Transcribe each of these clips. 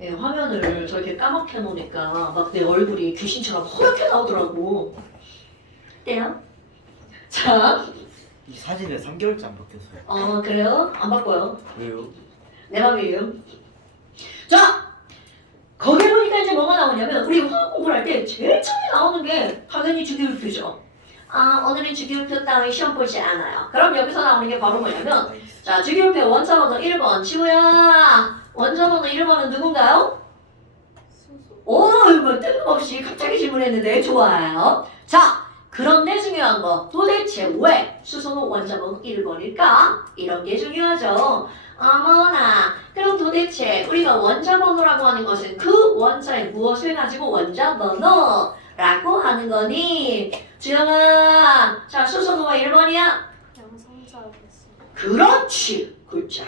예, 화면을 저렇게 까맣게 놓으니까 막 내 얼굴이 귀신처럼 허옇게 나오더라고. 어때요? 자, 이 사진에 3개월째 안 바뀌었어요. 그래요? 안 바꿔요. 왜요? 내 맘이에요. 자, 거기에 보니까 이제 뭐가 나오냐면 우리 화학 공부를 할 때 제일 처음에 나오는 게 당연히 주기율표죠. 오늘은 주기율표 따위 시험 보지 않아요. 그럼 여기서 나오는 게 바로 뭐냐면 나이스. 자, 주기율표 원자번호 1번 지우야. 원자번호 1번은 누군가요? 오, 이거 뜬금없이 갑자기 질문했는데 좋아요. 자, 그런데 중요한 거 도대체 왜 수소는 원자번호 1번일까? 이런 게 중요하죠. 어머나, 그럼 도대체 우리가 원자번호라고 하는 것은 그 원자의 무엇을 가지고 원자번호라고 하는 거니? 주영아, 자, 수소는 왜 1번이야? 양성자겠어. 그렇지, 굿자.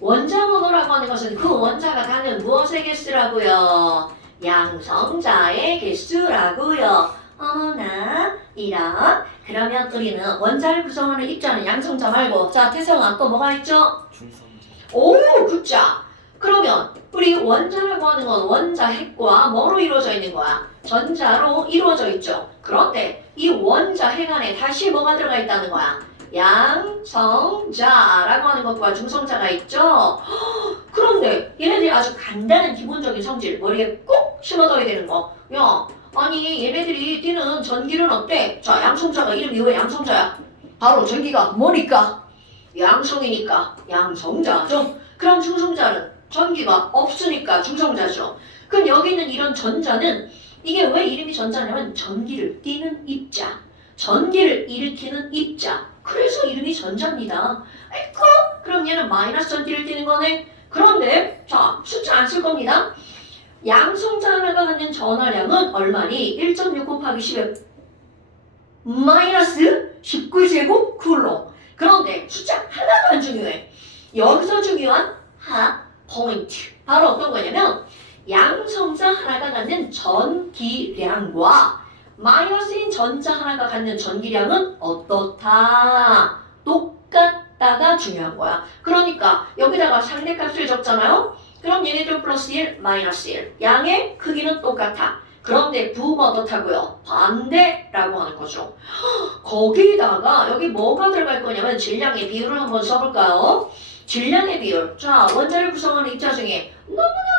원자번호라고 하는 것은 그 원자가 갖는 무엇의 개수라고요? 양성자의 개수라고요. 어머나, 이런. 그러면 우리는 원자를 구성하는 입자는 양성자 말고 자, 태성아 또 뭐가 있죠? 중성자. 오, 굿자. 그러면 우리 원자라고 하는 건 원자 핵과 뭐로 이루어져 있는 거야? 전자로 이루어져 있죠. 그런데 이 원자 핵 안에 다시 뭐가 들어가 있다는 거야? 양성자라고 하는 것과 중성자가 있죠. 그런데 얘네들이 아주 간단한 기본적인 성질 머리에 꼭 심어둬야 되는 거. 야, 아니 얘네들이 띠는 전기는 어때? 자, 양성자가 이름이 왜 양성자야? 바로 전기가 뭐니까? 양성이니까 양성자죠. 그럼 중성자는 전기가 없으니까 중성자죠. 그럼 여기 있는 이런 전자는 이게 왜 이름이 전자냐면 전기를 띠는 입자, 전기를 일으키는 입자. 그래서 이름이 전자입니다. 아이고, 그럼 얘는 마이너스 전기를 띠는 거네. 그런데 자, 숫자 안 쓸 겁니다. 양성자 하나가 갖는 전하량은 얼마니? 1.6 곱하기 10에 마이너스 19제곱 쿨로. 그런데 숫자 하나도 안 중요해. 여기서 중요한 포인트. 바로 어떤 거냐면 양성자 하나가 갖는 전기량과 마이너스인 전자 하나가 갖는 전기량은 어떻다? 똑같다가 중요한 거야. 그러니까 여기다가 상대값을 적잖아요. 그럼 얘네들 플러스 1, 마이너스 1. 양의 크기는 똑같아. 그런데 부호가 어떻다고요? 반대라고 하는 거죠. 거기다가 여기 뭐가 들어갈 거냐면 질량의 비율을 한번 써볼까요? 질량의 비율. 자, 원자를 구성하는 입자 중에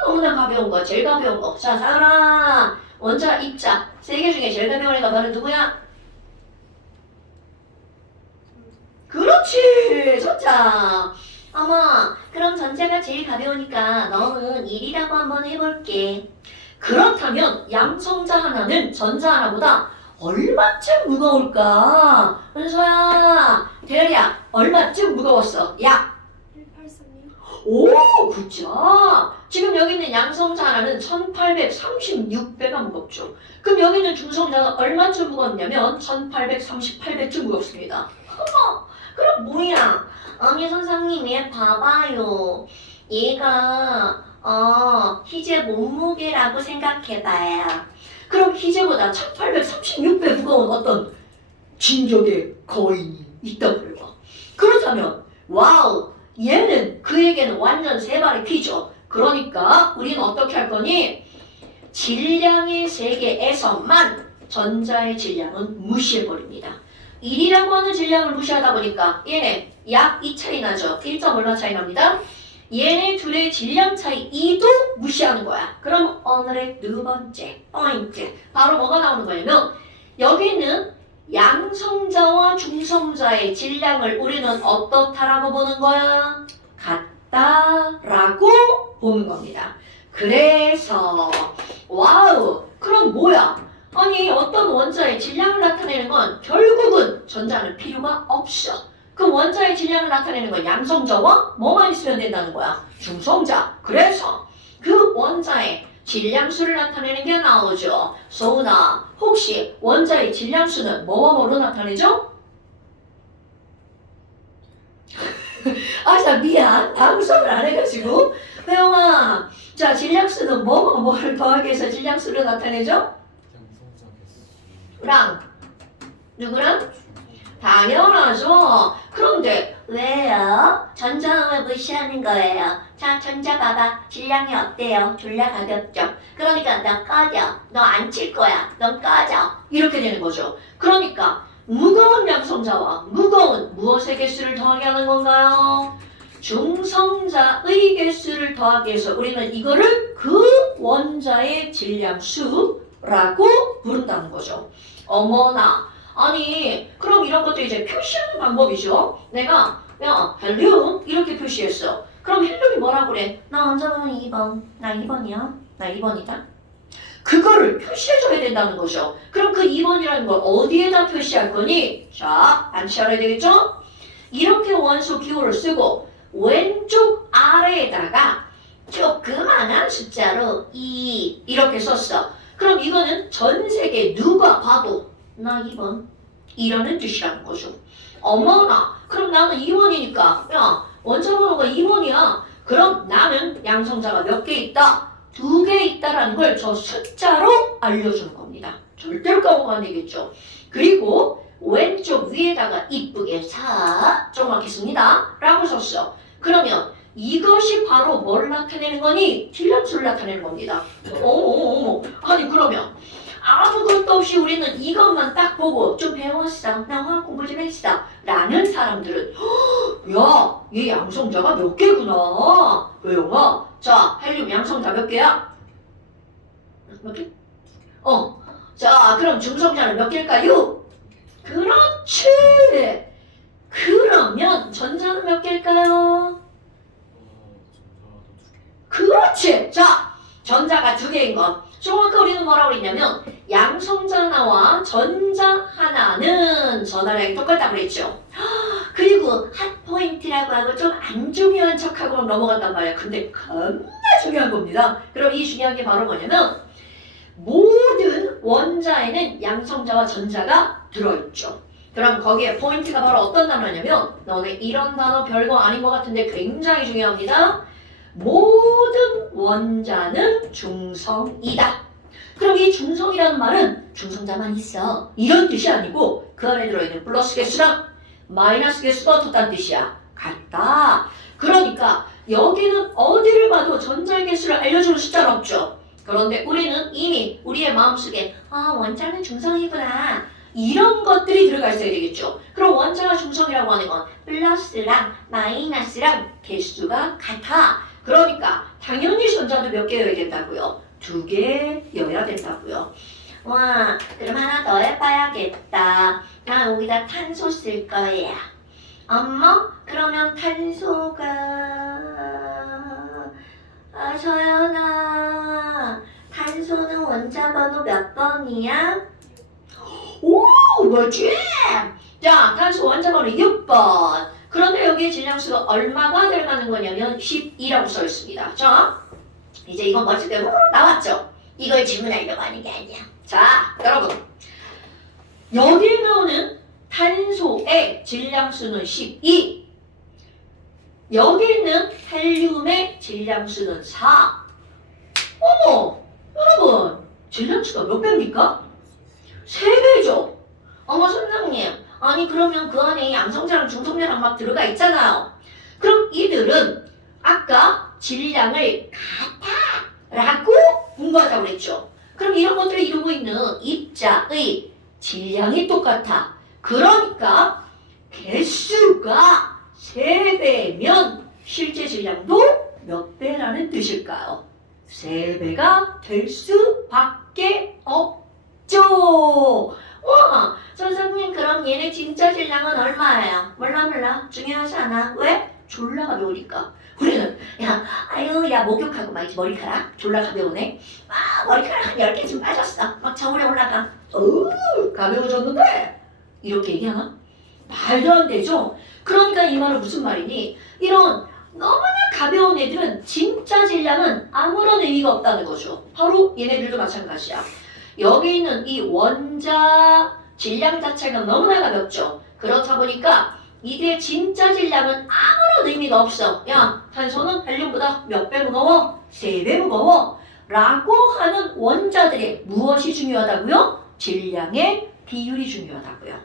너무나 가벼운 거, 제일 가벼운 거. 자, 사연아. 원자 입자. 세 개 중에 제일 가벼운 애가 바로 누구야? 그렇지, 전자. 어머, 그럼 전자가 제일 가벼우니까 너는 1이라고 한번 해볼게. 그렇다면 양성자 하나는 전자 하나보다 얼마쯤 무거울까? 은서야, 대열이야, 얼마쯤 무거웠어? 야, 1836. 오, 굿자. 지금 여기 있는 양성자 하나는 1836배가 무겁죠. 그럼 여기 있는 중성자는 얼마쯤 무겁냐면 1838배쯤 무겁습니다. 어머, 그럼 뭐야? 아니 선생님 얘 봐봐요. 얘가 희재 몸무게라고 생각해봐요. 그럼 희재보다 1836배 무거운 어떤 진격의 거인이 있다고 그래요. 그렇다면 와우, 얘는 그에게는 완전 세 발의 피죠. 그러니까 우리는 어떻게 할 거니? 질량의 세계에서만 전자의 질량은 무시해버립니다. 1이라고 하는 질량을 무시하다 보니까 얘네 약 2 차이 나죠. 1. 얼마 차이 납니다. 얘네 둘의 질량 차이 2도 무시하는 거야. 그럼 오늘의 두 번째 포인트 바로 뭐가 나오는 거냐면 여기 있는 양성자와 중성자의 질량을 우리는 어떻다라고 보는 거야? 같다라고 보는 겁니다. 그래서 와우, 그럼 뭐야? 아니 어떤 원자의 질량을 나타내는 건 결국은 전자는 필요가 없어. 그 원자의 질량을 나타내는 건 양성자와 뭐만 있으면 된다는 거야? 중성자. 그래서 그 원자의 질량수를 나타내는 게 나오죠. 소은아, 혹시 원자의 질량수는 뭐와 뭐로 나타내죠? 자, 미안. 방송을 안 해가지고. 회영아, 자, 질량수는 뭐를 더하기 해서 질량수를 나타내죠? 양성자 개수. 랑. 누구랑? 당연하죠. 그런데 왜요? 전자는 왜 무시하는 거예요? 자, 전자 봐봐. 질량이 어때요? 졸라 가볍죠? 그러니까 너 꺼져. 너 안 칠 거야. 넌 꺼져. 이렇게 되는 거죠. 그러니까 무거운 양성자와 무거운 무엇의 개수를 더하게 하는 건가요? 중성자의 개수를 더하기 위해서 우리는 이거를 그 원자의 질량수라고 부른다는 거죠. 어머나. 아니 그럼 이런 것도 이제 표시하는 방법이죠. 내가 야 헬륨 이렇게 표시했어. 그럼 헬륨이 뭐라 그래? 나 원자 번호 2번. 나 2번이야. 나 2번이다. 그거를 표시해줘야 된다는 거죠. 그럼 그 2번이라는 걸 어디에다 표시할 거니? 자, 안시 알아야 되겠죠? 이렇게 원소 기호를 쓰고 왼쪽 아래에다가 조그만한 숫자로 2 이렇게 썼어. 그럼 이거는 전 세계 누가 봐도 나 2번 이라는 뜻이라는 거죠. 어머나 그럼 나는 2번이니까 야 원자 번호가 2번이야. 그럼 나는 양성자가 몇 개 있다? 2개 있다라는 걸 저 숫자로 알려주는 겁니다. 절대로 까먹으면 안 되겠죠. 그리고 왼쪽 위에다가 이쁘게 4 조그맣겠습니다 라고 썼어. 그러면 이것이 바로 뭘 나타내는 거니? 질량수를 나타내는 겁니다. 어머 아니 그러면 아무것도 없이 우리는 이것만 딱 보고 좀 배웠어. 나 화학 공부 좀 했어. 라는 사람들은 야, 얘 양성자가 몇 개구나. 왜요? 자, 헬륨 양성자 몇 개야? 몇 개? 자, 그럼 중성자는 몇 개일까요? 그렇지. 그러면 전자는 몇 개일까요? 그렇지. 자, 전자가 2개인 것. 정확히 우리는 뭐라고 그랬냐면 양성자 하나와 전자 하나는 전화량이 똑같다고 그랬죠. 그리고 핫포인트라고 하고 좀 안 중요한 척하고 넘어갔단 말이야. 근데 겁나 중요한 겁니다. 그럼 이 중요한 게 바로 뭐냐면 모든 원자에는 양성자와 전자가 들어있죠. 그럼 거기에 포인트가 바로 어떤 단어냐면 너네 이런 단어 별거 아닌 것 같은데 굉장히 중요합니다. 모든 원자는 중성이다. 그럼 이 중성이라는 말은 중성자만 있어 이런 뜻이 아니고 그 안에 들어있는 플러스 개수랑 마이너스 개수가 어떻다는 뜻이야? 같다. 그러니까 여기는 어디를 봐도 전자의 개수를 알려주는 숫자는 없죠. 그런데 우리는 이미 우리의 마음속에 원자는 중성이구나 이런 것들이 들어가 있어야 되겠죠. 그럼 원자가 중성이라고 하는 건 플러스랑 마이너스랑 개수가 같아. 그러니까 당연히 전자도 몇 개여야 된다고요? 2개여야 된다고요. 와, 그럼 하나 더 해봐야겠다. 나 여기다 탄소 쓸 거야. 엄마? 그러면 탄소가 서연아 탄소는 원자 번호 몇 번이야? 오, 뭐지? 자, 탄소 원자 번호 6번. 그런데 여기에 질량수가 얼마가 들어가는 거냐면 12라고 써 있습니다. 자, 이제 이건 멋지게 나왔죠? 이걸 질문하려고 하는 게 아니야. 자, 여러분. 여기에 나오는 탄소의 질량수는 12. 여기 있는 헬륨의 질량수는 4. 어머, 여러분. 질량수가 몇 배입니까? 3배죠. 어머, 선생님. 아니 그러면 그 안에 양성자랑 중성자랑 막 들어가 있잖아요. 그럼 이들은 아까 질량을 같아라고 공부하자고 그랬죠. 그럼 이런 것들을 이루고 있는 입자의 질량이 똑같아. 그러니까 개수가 3배면 실제 질량도 몇 배라는 뜻일까요? 3배가 될 수밖에 없죠. 와, 선생님 그럼 얘네 진짜 질량은 얼마예요? 몰라 중요하지 않아. 왜? 졸라 가벼우니까. 우리는 야 목욕하고 막 머리카락 졸라 가벼우네. 머리카락 한 10개쯤 빠졌어. 막 저울에 올라가. 가벼워졌는데? 이렇게 얘기하나? 말도 안 되죠? 그러니까 이 말은 무슨 말이니? 이런 너무나 가벼운 애들은 진짜 질량은 아무런 의미가 없다는 거죠. 바로 얘네들도 마찬가지야. 여기 있는 이 원자 질량 자체가 너무나 가볍죠. 그렇다 보니까 이게 진짜 질량은 아무런 의미가 없어. 야, 탄소는 헬륨보다 몇 배 무거워? 3배 무거워. 라고 하는 원자들의 무엇이 중요하다고요? 질량의 비율이 중요하다고요.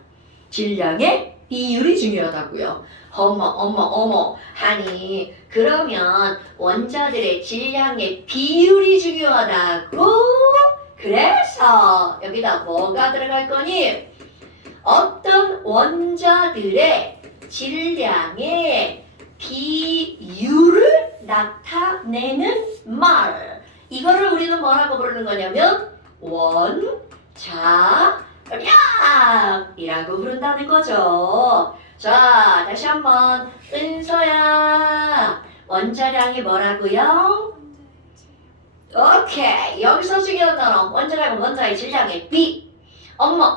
질량의 비율이 중요하다고요. 어머 하니 그러면 원자들의 질량의 비율이 중요하다고? 그래서 여기다 뭐가 들어갈 거니? 어떤 원자들의 질량의 비율을 나타내는 말. 이거를 우리는 뭐라고 부르는 거냐면 원자량이라고 부른다는 거죠. 자, 다시 한번 은서야, 원자량이 뭐라고요? 오케이, 여기서 중요한 단어 원자량은 원자의 질량의 비. 엄마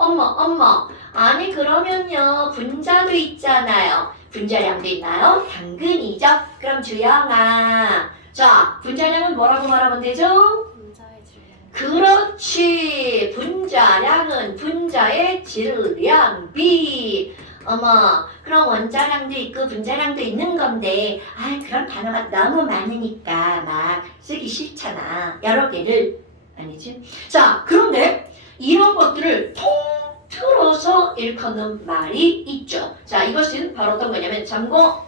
아니 그러면요 분자도 있잖아요. 분자량도 있나요? 당근이죠. 그럼 주영아, 자 분자량은 뭐라고 말하면 되죠? 분자의 질량. 그렇지. 분자량은 분자의 질량 B. 어머, 그럼 원자량도 있고 분자량도 있는 건데, 그런 단어가 너무 많으니까 막 쓰기 싫잖아. 여러 개를. 아니지? 자, 그런데 이런 것들을 통틀어서 일컫는 말이 있죠. 자, 이것은 바로 어떤 거냐면 참고.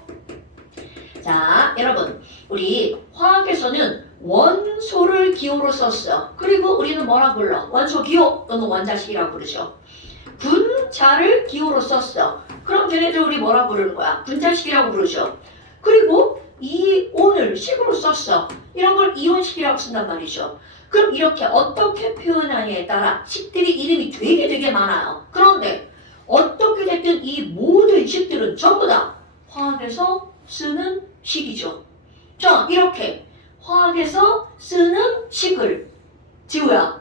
자, 여러분, 우리 화학에서는 원소를 기호로 썼어. 그리고 우리는 뭐라고 불러? 원소 기호 또는 원자식이라고 부르죠. 분자를 기호로 썼어. 그럼 걔네들 우리 뭐라고 부르는 거야? 분자식이라고 부르죠. 그리고 이온을 식으로 썼어. 이런 걸 이온식이라고 쓴단 말이죠. 그럼 이렇게 어떻게 표현하냐에 따라 식들이 이름이 되게 많아요. 그런데 어떻게 됐든 이 모든 식들은 전부 다 화학에서 쓰는 식이죠. 자, 이렇게 화학에서 쓰는 식을 지우야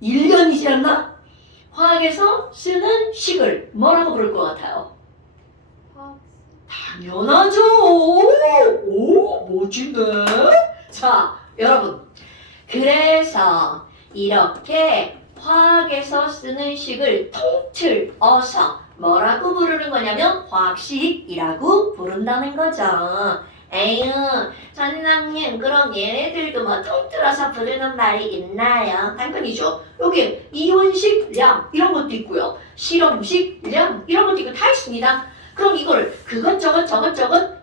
1년이 지났나? 화학에서 쓰는 식을 뭐라고 부를 것 같아요? 화학. 당연하죠. 오, 멋진데? 자, 여러분. 그래서 이렇게 화학에서 쓰는 식을 통틀어서 뭐라고 부르는 거냐면 화학식이라고 부른다는 거죠. 에휴, 선생님, 그럼 얘네들도 뭐 통틀어서 부르는 말이 있나요? 당연히죠. 여기 이온식량 이런 것도 있고요. 실험식량 이런 것도 있고 다 있습니다. 그럼 이걸 그것저것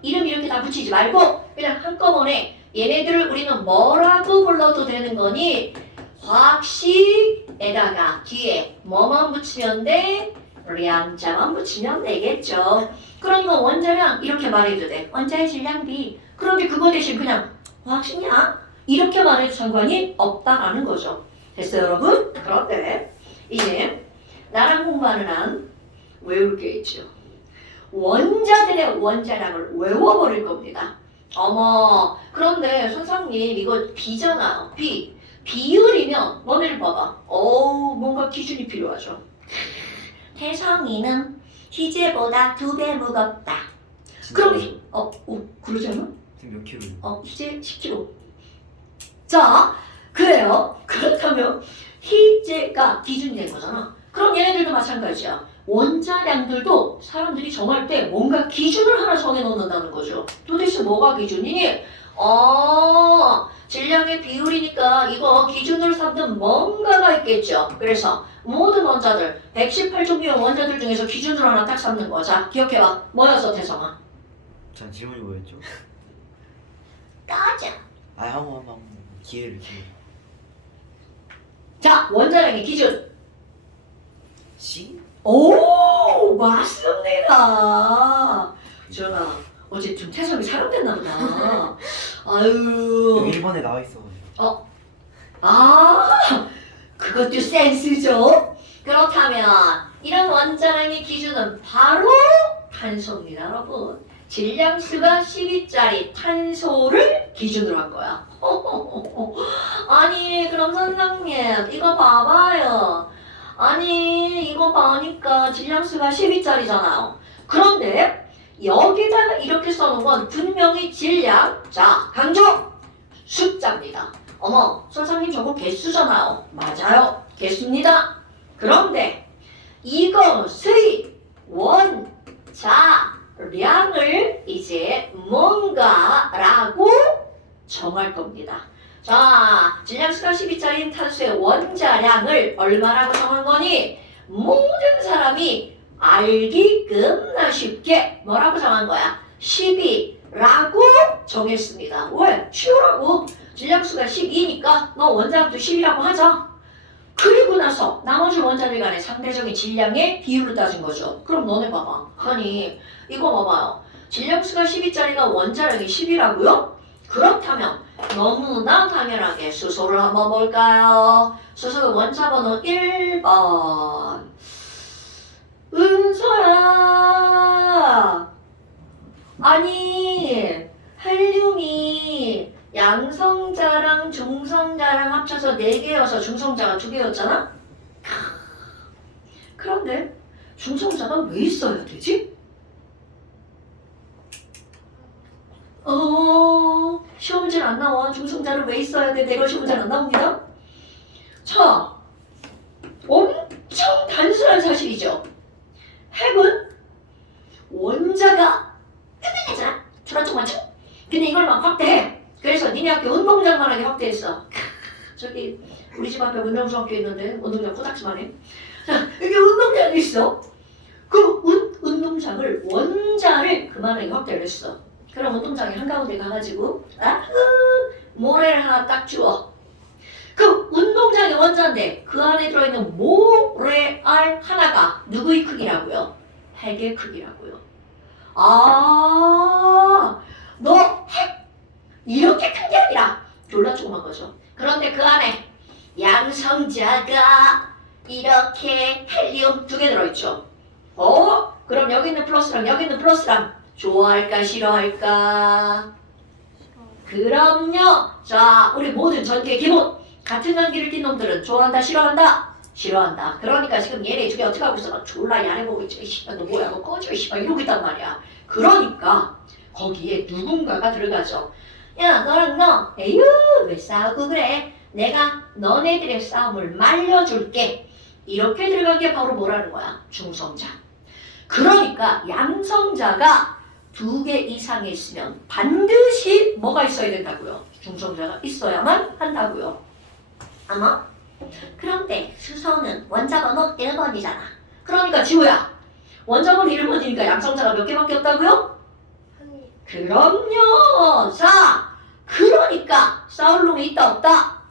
이름 이렇게 다 붙이지 말고 그냥 한꺼번에 얘네들을 우리는 뭐라고 불러도 되는 거니? 화학식에다가 뒤에 뭐만 붙이면 돼? 량자만 붙이면 되겠죠. 그러니까 원자량 이렇게 말해도 돼. 원자의 질량비. 그런데 그거 대신 그냥 화학식량 이렇게 말해도 상관이 없다라는 거죠. 됐어요, 여러분? 그런데 이제 나랑 공부하는 한 외울 게 있죠. 원자들의 원자량을 외워버릴 겁니다. 어머, 그런데 선생님 이거 B잖아요. B. 비율이면 너네를 봐봐. 뭔가 기준이 필요하죠. 태성이는 희재보다 2배 무겁다. 그럼 그러지 않아? 지금 몇 킬로예요? 희재 10kg. 자, 그래요. 그렇다면 희재가 기준이 된 거잖아. 그럼 얘네들도 마찬가지야. 원자량들도 사람들이 정할 때 뭔가 기준을 하나 정해놓는다는 거죠. 도대체 뭐가 기준이니? 질량의 비율이니까 이거 기준으로 삼는 뭔가가 있겠죠. 그래서 모든 원자들, 118종류의 원자들 중에서 기준으로 하나 딱 삼는 거야. 자, 기억해봐. 뭐였어, 태성아? 전 질문이 뭐였죠? 따자. 한번 기회를. 자, 원자량의 기준. C? 오, 맞습니다. 전아, 어제 좀 태성이 사람됐나 보다. 아유. 1번에 나와 있어. 그것도 센스죠? 그렇다면 이런 원자량의 기준은 바로 탄소입니다, 여러분. 질량수가 12짜리 탄소를 기준으로 한 거야. 아니, 그럼 선생님, 이거 봐봐요. 아니, 이거 봐니까 질량수가 12짜리잖아요. 그런데 여기다가 이렇게 써놓은 건 분명히 질량, 자, 강조! 숫자입니다. 어머, 선생님 저거 개수잖아요. 맞아요. 개수입니다. 그런데 이것의 원자량을 이제 뭔가라고 정할 겁니다. 자, 질량수가 12짜리인 탄소의 원자량을 얼마라고 정한 거니? 모든 사람이 알기 겁나 쉽게 뭐라고 정한 거야? 12라고 정했습니다. 왜? 쉬우라고. 질량수가 12니까 너 원자량도 10이라고 하자. 그리고 나서 나머지 원자들 간의 상대적인 질량의 비율을 따진 거죠. 그럼 너네 봐봐. 아니 이거 봐봐요. 질량수가 12짜리가 원자량이 10이라고요? 그렇다면 너무나 당연하게 수소를 한번 볼까요? 수소의 원자번호 1번. 은서야. 아니 헬륨이 양성자랑 중성자랑 합쳐서 4개여서 중성자가 2개였잖아? 그런데 중성자가 왜 있어야 되지? 시험 문제는 안 나와. 중성자는 왜 있어야 돼? 내가 시험 문제는 안 나옵니다. 자, 엄청 단순한 사실이죠. 핵은 원자가 끝내잖아. 줄어쪽 맞죠? 근데 이걸 막 확대해. 그래서 니네 학교 운동장만하게 확대했어. 저기 우리 집 앞에 운동중학교 있는데 운동장 코딱지만 해. 자, 여기 운동장이 있어. 그 운동장을 원자를 그만하게 확대를 했어. 그럼 운동장이 한가운데 가가지고 모래를 하나 딱 주워. 그 운동장이 원자인데 그 안에 들어있는 모래알 하나가 누구의 크기라고요? 핵의 크기라고요. 너 핵 이렇게 큰 게 아니라 졸라 조그만 거죠. 그런데 그 안에 양성자가 이렇게 헬륨 2개 들어있죠. 그럼 여기 있는 플러스랑 여기 있는 플러스랑 좋아할까 싫어할까? 그럼요. 자, 우리 모든 전기의 기본 같은 전기를 띈 놈들은 좋아한다 싫어한다? 싫어한다. 그러니까 지금 얘네 중에 어떻게 하고 있어? 막 졸라 야래보고 있지. 씨발 너 뭐야? 너 꺼져. 씨발 이러고 있단 말이야. 그러니까 거기에 누군가가 들어가죠. 야 너랑 너 에휴 왜 싸우고 그래? 내가 너네들의 싸움을 말려줄게. 이렇게 들어간 게 바로 뭐라는 거야? 중성자. 그러니까 양성자가 2개 이상이 있으면 반드시 뭐가 있어야 된다고요? 중성자가 있어야만 한다고요. 아마? 그런데 수소는 원자번호 1번이잖아. 그러니까 지우야 원자번호 1번이니까 양성자가 몇 개밖에 없다고요? 한이 그럼요. 자, 그러니까 싸울 놈이 있다 없다?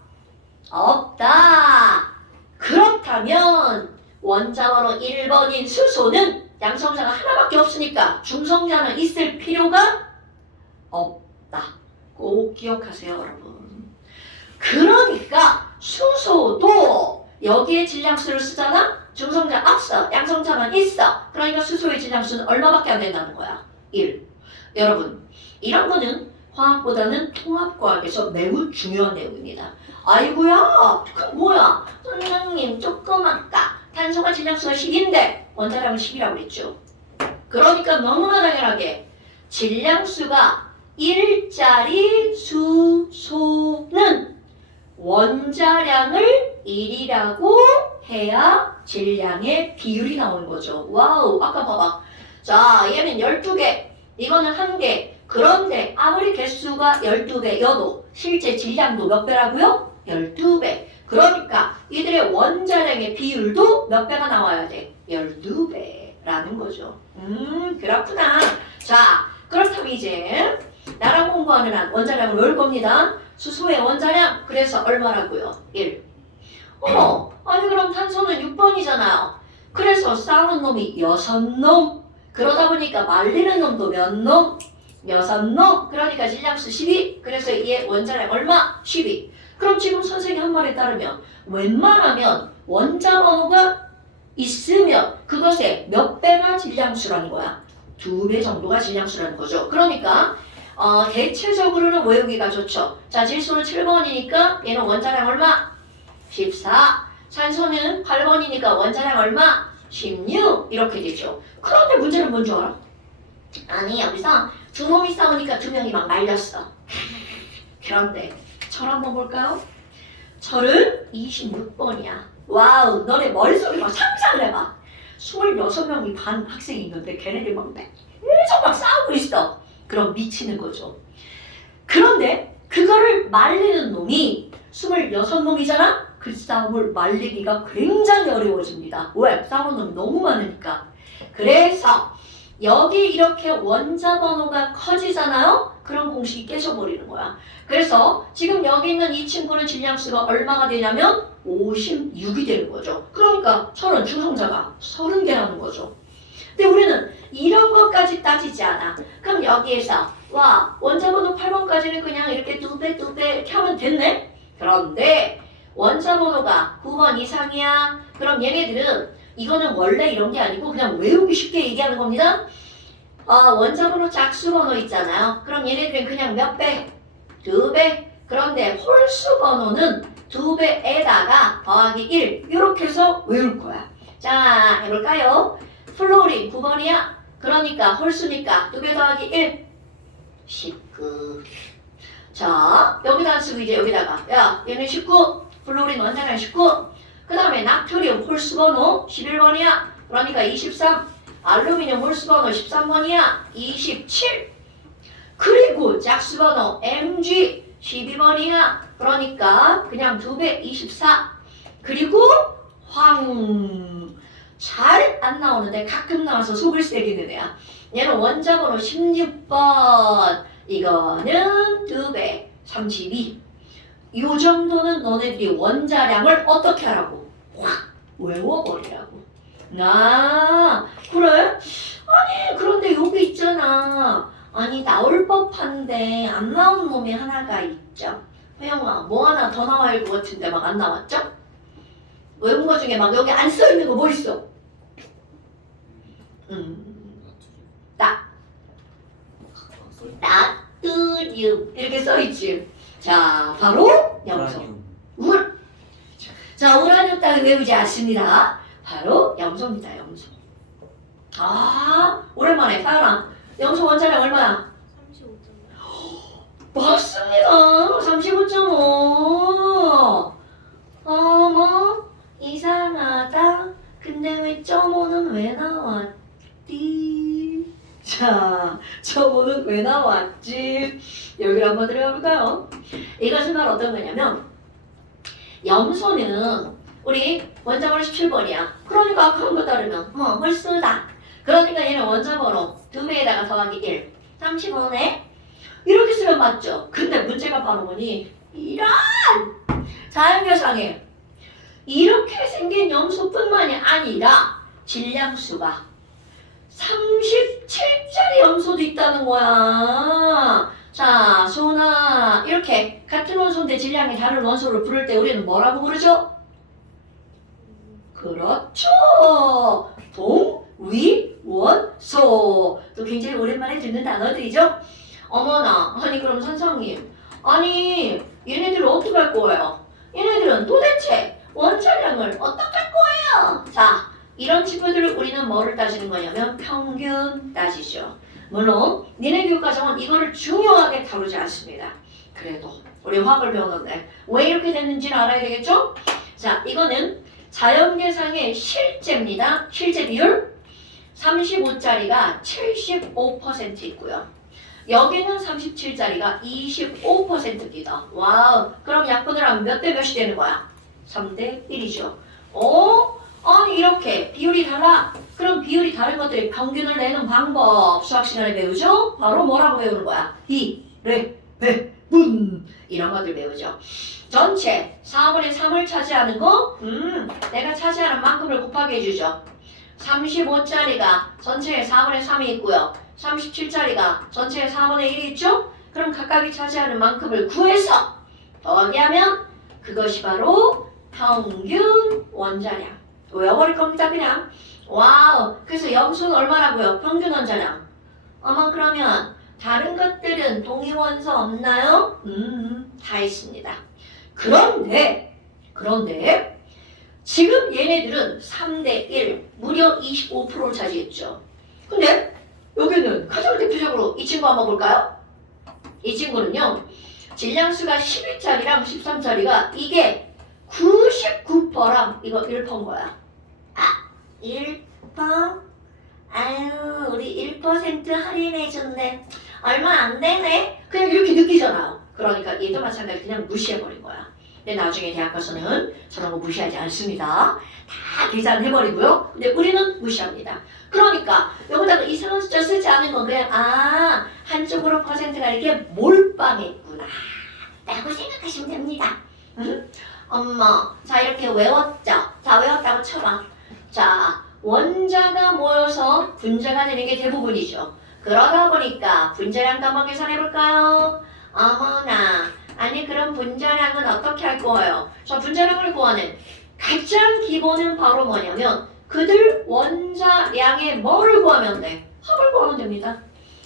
없다. 그렇다면 원자번호 1번인 수소는 양성자가 하나밖에 없으니까 중성자는 있을 필요가 없다. 꼭 기억하세요, 여러분. 그러니까 수소도 여기에 질량수를 쓰잖아? 중성자 앞서, 양성자만 있어. 그러니까 수소의 질량수는 얼마밖에 안 된다는 거야? 1. 여러분, 이런 거는 화학보다는 통합과학에서 매우 중요한 내용입니다. 아이고야, 그 뭐야? 선생님, 조그맣다. 탄소가 질량수가 10인데 원자량은 10이라고 그랬죠. 그러니까 너무나 당연하게 질량수가 1짜리 수소는 원자량을 1이라고 해야 질량의 비율이 나오는 거죠. 와우, 아까 봐봐. 자, 얘는 12개, 이거는 1개. 그런데 아무리 개수가 12배여도 실제 질량도 몇 배라고요? 12배. 그러니까 이들의 원자량의 비율도 몇 배가 나와야 돼? 12배라는 거죠. 그렇구나. 자, 그렇다면 이제 나랑 공부하는 한 원자량을 외울 겁니다. 수소의 원자량, 그래서 얼마라고요? 1. 아니 그럼 탄소는 6번이잖아요. 그래서 싸우는 놈이 6놈. 그러다 보니까 말리는 놈도 몇 놈? 6놈. 그러니까 질량수 12. 그래서 얘 원자량 얼마? 12. 그럼 지금 선생님 한 말에 따르면 웬만하면 원자 번호가 있으면 그것의 몇 배가 질량수라는 거야? 2배 정도가 질량수라는 거죠. 그러니까 대체적으로는 외우기가 좋죠. 자, 질소는 7번이니까 얘는 원자량 얼마? 14. 산소는 8번이니까 원자량 얼마? 16. 이렇게 되죠. 그런데 문제는 뭔 줄 알아? 아니 여기서 2놈이 싸우니까 2명이 막 말렸어. 그런데 철 한번 볼까요? 철은 26번이야. 와우, 너네 머릿속에 막 상상을 해봐. 26명이 반 학생이 있는데 걔네들 막 계속 막 싸우고 있어. 그럼 미치는 거죠. 그런데 그거를 말리는 놈이 26놈이잖아? 그 싸움을 말리기가 굉장히 어려워집니다. 왜? 싸우는 놈이 너무 많으니까. 그래서 여기 이렇게 원자 번호가 커지잖아요? 그럼 공식이 깨져버리는 거야. 그래서 지금 여기 있는 이 친구는 질량수가 얼마가 되냐면 56이 되는 거죠. 그러니까 철은 중성자가 30개라는 거죠. 근데 우리는 이런 것까지 따지지 않아. 그럼 여기에서 와 원자 번호 8번까지는 그냥 이렇게 두 배 이렇게 하면 됐네? 그런데 원자 번호가 9번 이상이야. 그럼 얘네들은 이거는 원래 이런 게 아니고 그냥 외우기 쉽게 얘기하는 겁니다. 원자 번호 짝수 번호 있잖아요. 그럼 얘네들은 그냥 몇 배? 2배. 그런데 홀수 번호는 2배에다가 더하기 1 이렇게 해서 외울 거야. 자 해볼까요? 플로린 9번이야. 그러니까 홀수니까 2배 더하기 1 19. 자 여기다 쓰고 이제 여기다가 야 얘는 19 플로린 원자량 19. 그 다음에 나트륨 홀수번호 11번이야. 그러니까 23. 알루미늄 홀수번호 13번이야. 27. 그리고 짝수번호 Mg 12번이야. 그러니까 그냥 2배 24. 그리고 황. 잘 안 나오는데 가끔 나와서 속을 새기는 애야. 얘는 원자번호 16번. 이거는 2배 32. 이 정도는 너네들이 원자량을 어떻게 하라고? 확 외워버리라고. 아 그래? 아니 그런데 여기 있잖아. 아니 나올 법한데 안 나온 놈이 하나가 있죠. 혜영아 뭐 하나 더 나와야 할 것 같은데 막 안 나왔죠? 외운 거 중에 막 여기 안 써있는 거 뭐 있어? 나 나트륨 이렇게 써있지. 자 바로 염소. 우라늄. 자 우라늄 따위 외우지 않습니다. 바로 염소입니다. 염소. 아 오랜만에 사연아 염소 원자량 얼마야? 35.5. 맞습니다. 35.5. 어머 이상하다. 근데 왜 점오는 왜 나왔지? 자 점오는 왜 나왔지? 여기를 한번 들어가볼까요? 이것은 바로 어떤 거냐면 염소는 우리 원자번호 17번이야. 그러니까 아까 한 거 따르면 홀수다. 그러니까 얘는 원자번호 2배에다가 더하기 1 35네. 이렇게 쓰면 맞죠? 근데 문제가 바로 뭐니? 이런 자연계상에 이렇게 생긴 염소뿐만이 아니라 질량수가 37짜리 염소도 있다는 거야. 자, 소나 이렇게 같은 원소인데 질량이 다른 원소를 부를 때 우리는 뭐라고 부르죠? 그렇죠. 동위원소. 또 굉장히 오랜만에 듣는 단어들이죠. 어머나, 아니 그럼 선생님, 아니 얘네들은 어떻게 할 거예요? 얘네들은 도대체 원자량을 어떻게 할 거예요? 자, 이런 친구들을 우리는 뭐를 따지는 거냐면 평균 따지죠. 물론 니네 교육과정은 이거를 중요하게 다루지 않습니다. 그래도 우리 화학을 배웠는데 왜 이렇게 됐는지는 알아야 되겠죠? 자, 이거는 자연계상의 실제입니다. 실제 비율 35짜리가 75% 있고요. 여기는 37짜리가 25%입니다. 와우. 그럼 약분을 하면 몇 대 몇이 되는 거야? 3대 1이죠. 아니 이렇게 비율이 달라. 그럼 비율이 다른 것들이 평균을 내는 방법 수학 시간에 배우죠? 바로 뭐라고 배우는 거야? 비례배분 이런 것들 배우죠. 전체 4분의 3을 차지하는 거 내가 차지하는 만큼을 곱하게 해주죠. 35짜리가 전체에 4분의 3이 있고요. 37짜리가 전체에 4분의 1이 있죠? 그럼 각각이 차지하는 만큼을 구해서 더하기 하면 그것이 바로 평균 원자량. 외워버릴 겁니다 그냥. 와우. 그래서 염소는 얼마라고요? 평균 원자량. 어머 그러면 다른 것들은 동위원소 없나요? 다 있습니다. 그런데 지금 얘네들은 3대 1 무려 25%를 차지했죠. 근데 여기는 가장 대표적으로 이 친구 한번 볼까요? 이 친구는요. 질량수가 11짜리랑 13짜리가 이게 99%랑 이거 1%인 거야. 1%? 아유 우리 1% 할인해줬네. 얼마 안 되네. 그냥 이렇게 느끼잖아. 그러니까 얘도 마찬가지 그냥 무시해버린 거야. 근데 나중에 대학 가서는 저런 거 무시하지 않습니다. 다 계산해버리고요. 근데 우리는 무시합니다. 그러니까 여기다가 이상한 숫자 쓰지 않은 건 그냥 한쪽으로 퍼센트가 이렇게 몰빵했구나 라고 생각하시면 됩니다. 엄마, 자 이렇게 외웠죠? 자 외웠다고 쳐봐. 자 원자가 모여서 분자가 되는 게 대부분이죠. 그러다 보니까 분자량도 한번 계산해볼까요? 어머나, 아니 그럼 분자량은 어떻게 할 거예요? 저 분자량을 구하는 가장 기본은 바로 뭐냐면 그들 원자량의 뭐를 구하면 돼? 합을 구하면 됩니다.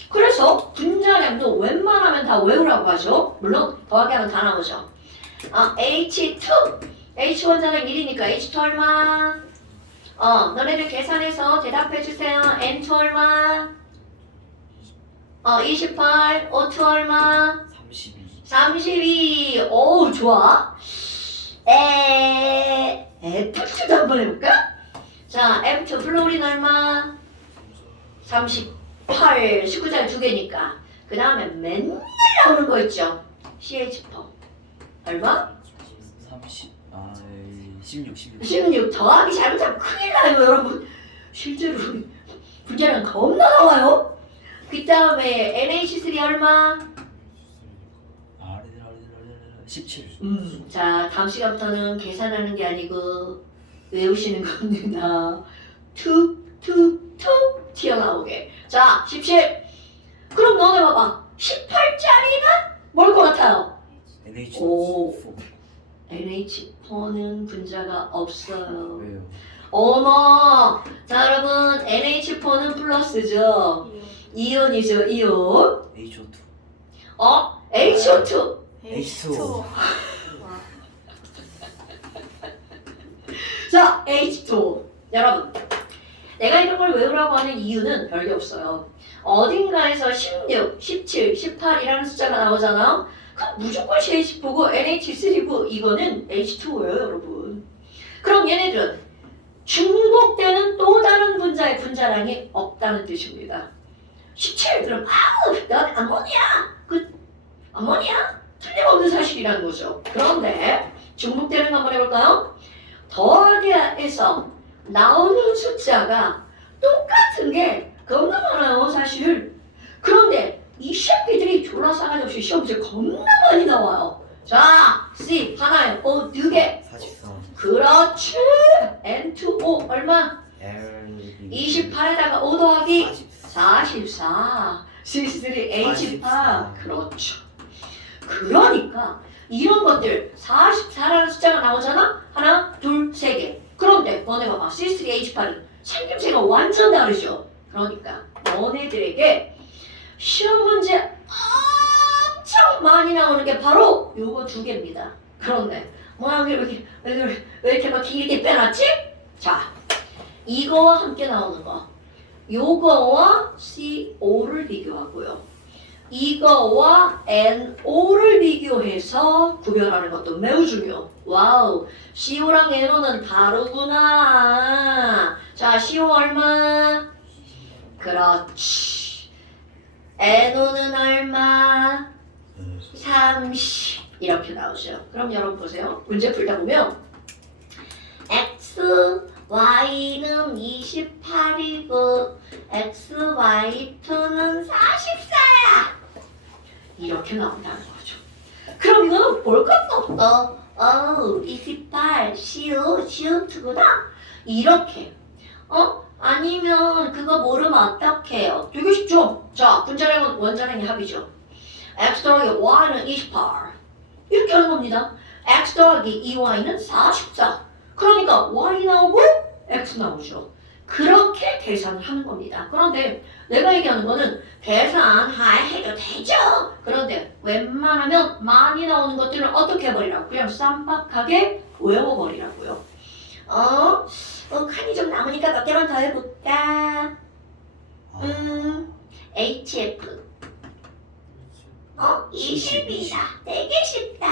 그래서 분자량도 웬만하면 다 외우라고 하죠. 물론 더하기 하면 다 나오죠. H2 H 원자량 1이니까 H2 얼마? 너네들 계산해서 대답해주세요. N2 얼마? 28 O2 얼마? 32 오 좋아. F2도 한번 해볼까? 자 F2 플로린 얼마? 38 19자리 2개니까 그 다음에 맨날 나오는 거 있죠. CH4 얼마? 16 더하기 잘못하면 큰일 나요 여러분. 실제로 분자량 겁나 나와요. 그 다음에 NH3 얼마? 17. 자 다음 시간부터는 계산하는 게 아니고 외우시는 겁니다. 툭툭툭 튀어나오게. 자 17. 그럼 너네 봐봐. 18짜리는 뭘 것 같아요? 오. NH4는 분자가 없어요. 왜요? 어머. 자 여러분 NH4는 플러스죠. 이온이죠 이온. H2. HO2. H2. 자, H2. 여러분, 내가 이런 걸 외우라고 하는 이유는 별게 없어요. 어딘가에서 16, 17, 18이라는 숫자가 나오잖아. 그럼 무조건 CH4고 NH3고 이거는 H2예요, 여러분. 그럼 얘네들은 중복되는 또 다른 분자의 분자량이 없다는 뜻입니다. 17 그럼 넌 암모니아. 암모니아? 틀림없는 사실이라는 거죠. 그런데 중복되는 거 한번 해볼까요? 더하기에서 나오는 숫자가 똑같은 게 겁나 많아요 사실. 그런데 이 새끼들이 졸라 싸가지 없이 시험 문제 겁나 많이 나와요. 자 C 하나에 O 2개. 44. 그렇지. N2O 얼마? 28에다가 5 더하기 44. C3H8. 44. 그렇죠. 그러니까 이런 것들 44라는 숫자가 나오잖아? 하나, 둘, 세 개. 그런데 너네 봐봐. C3H8은 생김새가 완전 다르죠? 그러니까 너네들에게 시험 문제 엄청 많이 나오는 게 바로 요거 2개입니다. 그런데 뭐야 왜 이렇게 막 길게 빼놨지? 자, 이거와 함께 나오는 거. 요거와 CO를 비교하고요. 이거와 NO를 비교해서 구별하는 것도 매우 중요. 와우, CO랑 NO는 다르구나. 자, CO 얼마? 그렇지. NO는 얼마? 30. 이렇게 나오죠. 그럼 여러분 보세요. 문제 풀다 보면 X, Y는 28이고 X, Y2는 44야. 이렇게 나온다는 거죠. 그럼 이거는 볼 것도 없어. 28, CO, CO2구나. 이렇게. 아니면 그거 모르면 어떡해요? 되게 쉽죠? 자, 분자량은 원자량의 합이죠. X 더하기 Y는 28. 이렇게 하는 겁니다. X 더하기 2Y는 44. 그러니까 Y 나오고 X 나오죠. 그렇게 계산을 하는 겁니다. 그런데 내가 얘기하는 거는 계산해도 되죠. 그런데 웬만하면 많이 나오는 것들은 어떻게 해버리라고? 그냥 쌈박하게 외워버리라고요. 칸이 좀 남으니까 몇 개만 더 해볼까? HF 20이다. 되게 쉽다.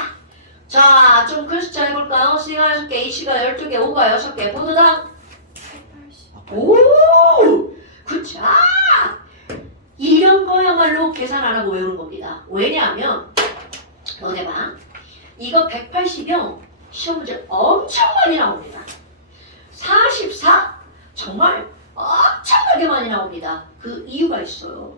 자, 좀 큰 숫자 해볼까요? C가 6개, H가 12개, O가 6개, 모두 다? 오! 굿잡! 이런 거야말로 계산 안 하고 외우는 겁니다. 왜냐하면 너네 봐. 이거 180형 시험 문제 엄청 많이 나옵니다. 44 정말 엄청나게 많이 나옵니다. 그 이유가 있어요.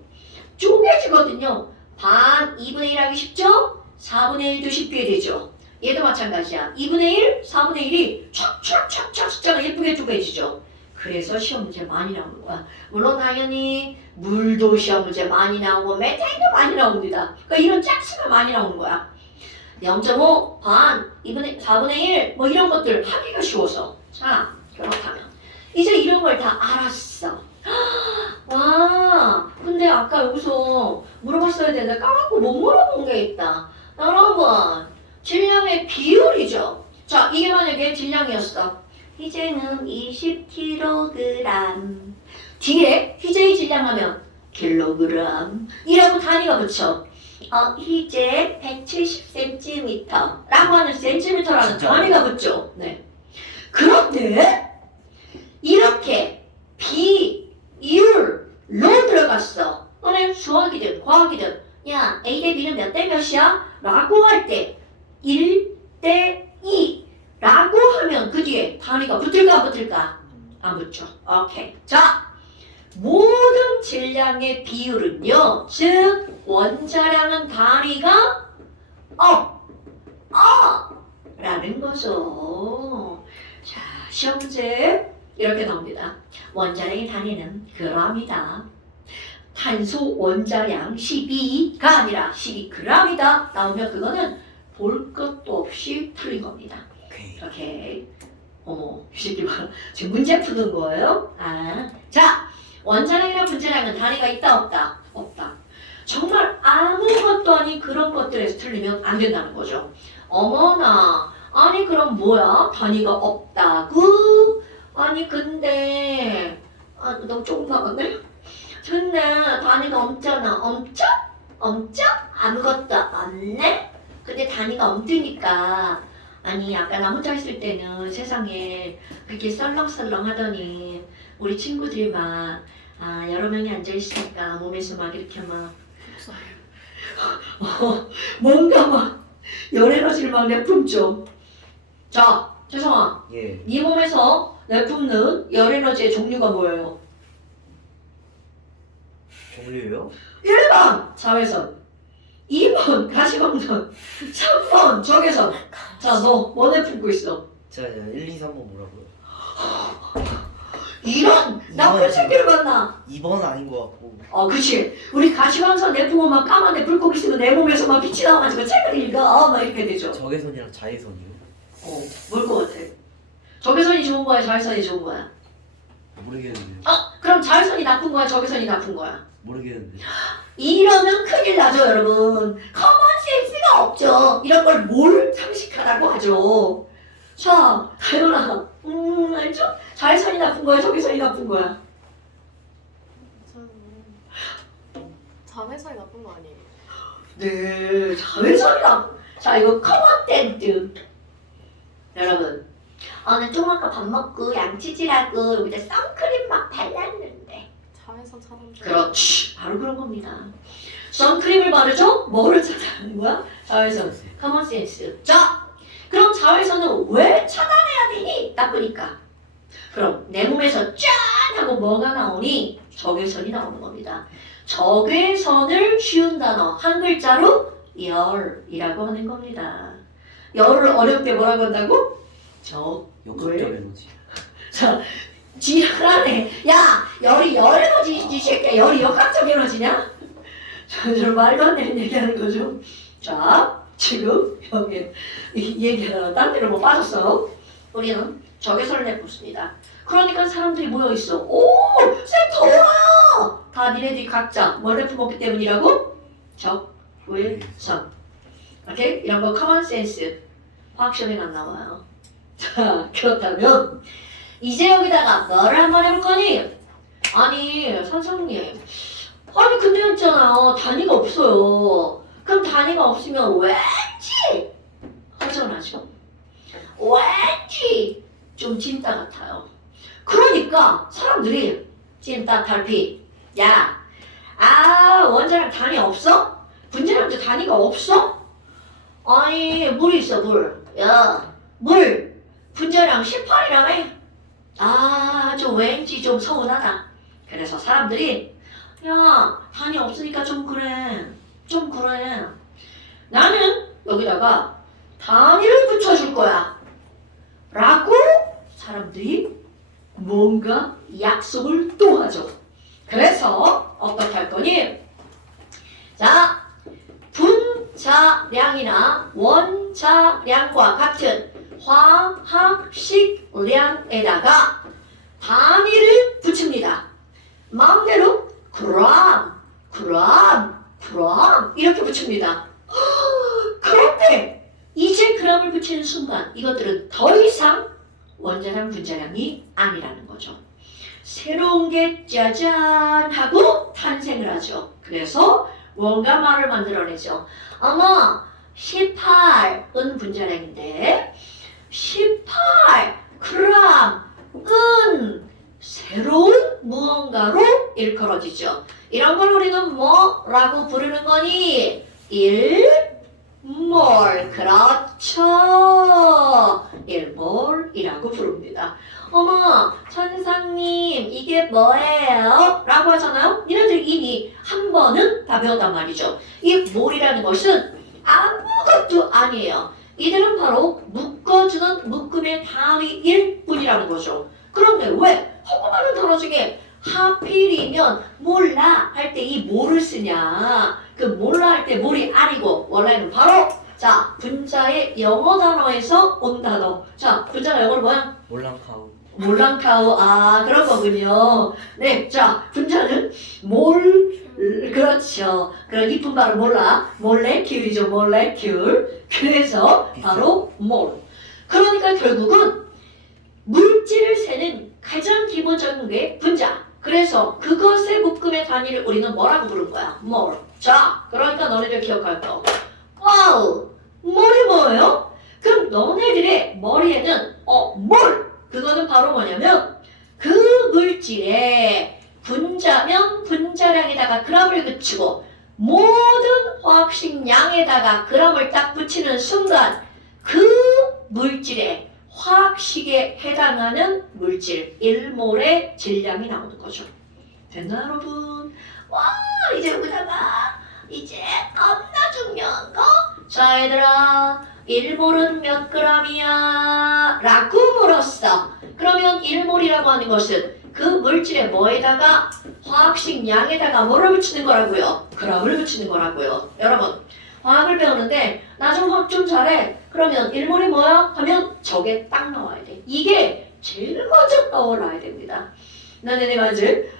쪼개지거든요. 반 2분의 1 하기 쉽죠? 4분의 1도 쉽게 되죠. 얘도 마찬가지야. 2분의 1, 4분의 1이 촥촥촥촥 숫자가 예쁘게 쪼개지죠. 그래서 시험 문제 많이 나오는 거야. 물론 당연히 물도 시험 문제 많이 나오고 메탄도 많이 나옵니다. 그러니까 이런 짝수가 많이 나오는 거야. 0.5, 반, 2분의, 4분의 1, 뭐 이런 것들 하기가 쉬워서. 자, 그렇다면 이제 이런 걸 다 알았어. 와, 근데 아까 여기서 물어봤어야 되는데 까먹고 못 물어본 게 있다. 여러분, 질량의 비율이죠. 자, 이게 만약에 질량이었어. 희재는 20kg. 뒤에 희재의 질량하면 킬로그램 이라고 단위가 붙여. 희재 170cm 라고 하는 센티미터라는 진짜요? 단위가 붙죠. 네. 그런데 이렇게 비율로 들어갔어. 너네 수학이든 과학이든 야 A 대 B는 몇 대 몇이야? 라고 할 때 1대 2 라고 하면 그 뒤에 단위가 붙을까 안 붙을까? 안 붙죠. 오케이. 자, 모든 질량의 비율은요. 즉 원자량은 단위가 라는 거죠. 자, 시험 문제 이렇게 나옵니다. 원자량의 단위는 g이다. 탄소 원자량 12가 아니라 12g이다. 나오면 그거는 볼 것도 없이 틀린 겁니다. 오케이. 오케이. 어머, 이 새끼 봐. 지금 문제 푸는 거예요? 자, 원자량이나 분자량은 단위가 있다 없다? 없다. 정말 아무것도 아닌 그런 것들에서 틀리면 안 된다는 거죠. 어머나, 아니 그럼 뭐야? 단위가 없다고? 아니 근데 너무 조금 나갔네? 근데 단위가 없잖아. 엄청? 엄청? 아무것도 없네? 근데 단위가 없으니까 아니 아까 나 혼자 있을 때는 세상에 그렇게 썰렁썰렁 하더니 우리 친구들이 막 여러 명이 앉아있으니까 몸에서 막 이렇게 막 뭔가 막 열에너지를 막 내뿜죠. 자, 재성아, 예. 네 몸에서 내뿜는 열에너지의 종류가 뭐예요? 종류요? 1번 자외선, 2번 가시광선, 3번 적외선. 자, 너 뭐 내뿜고 있어? 자, 1, 2, 3번 뭐라고요? 이런 나쁜 새끼를 만나. 2번 아닌 것 같고. 그치. 우리 가시광선 내뿜으면 막 까만데 불고기 쓰고 내 몸에서 막 빛이 나와가지고 책을 읽어. 막 이렇게 되죠. 적외선이랑 자외선이요? 뭘 것 같아? 적외선이 좋은 거야, 자외선이 좋은 거야? 모르겠는데요. 그럼 자외선이 나쁜 거야, 적외선이 나쁜 거야? 모르겠는데. 이러면 큰일 나죠, 여러분. 커먼 센스가 없죠. 이런 걸 뭘 상식하다고 하죠. 자, 다현아, 알죠? 자외선이 나쁜 거야, 적외선이 나쁜 거야? 저는 자외선이 나쁜 거 아니에요? 네, 자외선이 나쁜. 자, 이거 커먼 센스. 여러분, 나 좀 아까 밥 먹고 양치질하고 여기다 선크림 막 발랐는데. 자외선 차단 중. 그렇지, 바로 그런 겁니다. 선크림을 바르죠? 뭐를 차단하는 거야? 자외선, 커먼 센스. 자, 그럼 자외선은 왜 차단해야 되니? 나쁘니까. 그럼 내 몸에서 짠 하고 뭐가 나오니? 적외선이 나오는 겁니다. 적외선을 쉬운 단어 한 글자로 열이라고 하는 겁니다. 열을 어렵게 뭐라고 한다고? 역학적 에너지. 자, 지랄하네. 야, 열이 열에너지지, 이 새끼야. 열이 역학적 에너지냐? 저 말도 안 되는 얘기하는 거죠. 자, 지금 여기 이 얘기가 딴 데로 뭐 빠졌어. 우리는 적외선을 내뿜습니다. 그러니까 사람들이 모여있어. 오! 쌤 더워요! 다 니네들이 각자 뭘 내뿜었기 때문이라고? 적외선. 오케이? 이런 거 커먼 센스. 화학 시험에 안 나와요. 자, 그렇다면 이제 여기다가 뭐를 한번 해볼 거니? 아니, 선생님. 아니, 근데 있잖아요. 단위가 없어요. 그럼 단위가 없으면 왠지 허전하죠? 왠지 좀 찐따 같아요. 그러니까 사람들이 찐따 탈피. 원자량 단위 없어? 분자량도 단위가 없어? 아니 물이 있어 물. 야 물 분자량 18이라며. 좀 왠지 좀 서운하다. 그래서 사람들이 야 단위 없으니까 좀 그래. 좀 그래. 나는 여기다가 단위를 붙여줄 거야. 라고 사람들이 뭔가 약속을 또 하죠. 그래서 어떻게 할 거니? 자, 분자량이나 원자량과 같은 화학식량에다가 단위를 붙입니다. 마음대로 그람 이렇게 붙입니다. 그런데 이제 그람을 붙이는 순간 이것들은 더 이상 원자량 분자량이 아니라는 거죠. 새로운 게 짜잔 하고 탄생을 하죠. 그래서 뭔가 말을 만들어내죠. 어머 18은 분자량인데 18g은 새로운 무언가로 일컬어지죠. 이런 걸 우리는 뭐라고 부르는 거니? 1몰. 그렇죠. 1몰이라고 부릅니다. 어머 천상님 이게 뭐예요? 라고 하잖아요. 니네들 이미 한 번은 다 배웠단 말이죠. 이 몰이라는 것은 아무것도 아니에요. 이들은 바로 묶어주는 묶음의 단위일 뿐이라는 거죠. 그런데 왜 허구많은 단어 중에 하필이면 몰라 할 때 이 몰을 쓰냐? 그 몰라 할 때 몰이 아니고 원래는 바로 자 분자의 영어 단어에서 온 단어. 자 분자가 영어로 뭐야? 몰랑카우. 몰랑카우. 그런 거군요. 네, 자 분자는 몰. 그렇죠. 그런 이쁜 말을 몰라. 몰레큘이죠. 몰레큘. 그래서 바로 몰. 그러니까 결국은 물질을 세는 가장 기본적인 게 분자. 그래서 그것의 묶음의 단위를 우리는 뭐라고 부른 거야? 몰. 자, 그러니까 너네들 기억할 거. 와우, 몰이 뭐예요? 그럼 너네들의 머리에는 몰. 그거는 바로 뭐냐면 그 물질에 분자면 분자량에다가 그람을 붙이고 모든 화학식 양에다가 그람을 딱 붙이는 순간 그 물질의 화학식에 해당하는 물질 1몰의 질량이 나오는 거죠. 됐나 여러분? 와 이제 여기다가 이제 겁나 중요한 거. 자 얘들아 1몰은 몇 g이야? 라고 물었어. 그러면 1몰이라고 하는 것은 그 물질의 뭐에다가 화학식 양에다가 뭐를 붙이는 거라고요? 그람을 붙이는 거라고요. 여러분 화학을 배우는데 나 좀 화학 좀 잘해. 그러면 1몰이 뭐야? 하면 저게 딱 나와야 돼. 이게 제일 먼저 떠올라야 됩니다. 내가 이제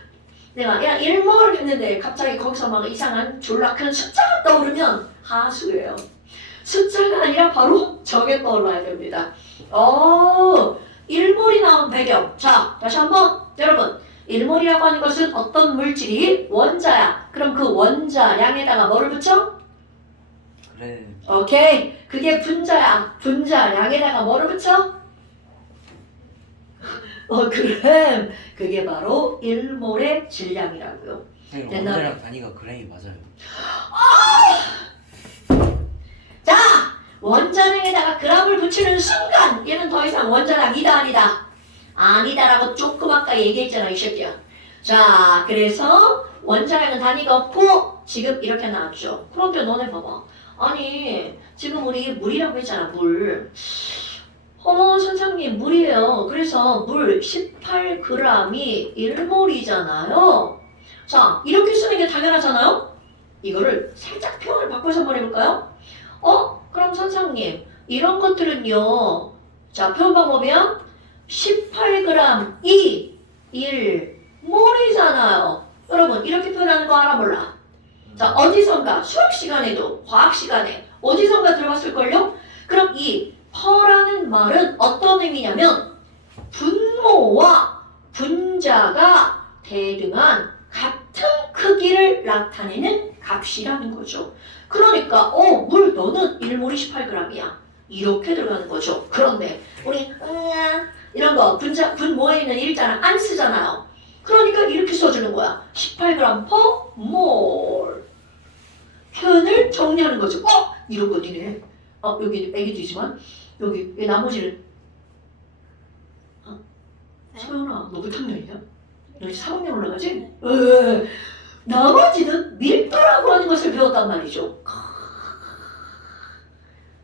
내가 야 1몰 했는데 갑자기 거기서 막 이상한 졸라 큰 숫자가 떠오르면 하수예요. 숫자가 아니라 바로 저게 떠올라야 됩니다. 1몰이 나온 배경. 자, 다시 한번 여러분 1몰이라고 하는 것은 어떤 물질이 원자야. 그럼 그 원자량에다가 뭐를 붙여? 그래. 오케이. 그게 분자야. 분자량에다가 뭐를 붙여? 그램. 그게 바로 1몰의 질량이라고요. 됐나? 원자량 단위가 그램이 맞아요. 자, 원자량에다가 그람을 붙이는 순간 얘는 더 이상 원자량이다 아니다. 아니다라고 조금 아까 얘기했잖아 이 새끼야. 자, 그래서 원자량은 단위가 없고 지금 이렇게 나왔죠. 그런데 너네 봐봐. 아니 지금 우리 물이라고 했잖아 물. 어머 선생님 물이에요. 그래서 물 18g이 1몰이잖아요. 자 이렇게 쓰는 게 당연하잖아요. 이거를 살짝 표현을 바꿔서 한번 해볼까요? 그럼 선생님 이런 것들은요. 자 표현 방법이야 18g이 1몰이잖아요. 여러분 이렇게 표현하는 거 알아 몰라? 자 어디선가 수학 시간에도 과학 시간에 어디선가 들어봤을걸요? 그럼 이 퍼라는 말은 어떤 의미냐면 분모와 분자가 대등한 같은 크기를 나타내는 값이라는 거죠. 그러니까 물 너는 1몰이 18g이야. 이렇게 들어가는 거죠. 그런데 우리 이런 거 분모에 있는 일자는 안 쓰잖아요. 그러니까 이렇게 써주는 거야. 18g per mol. 표현을 정리하는 거죠. 이런 거 니네 여기 애기도 있지만 여기 왜 나머지를 네? 소연아 너 몇 학년이야? 너 이제 3학년 올라가지? 에 나머지는 밀도라고 하는 것을 배웠단 말이죠.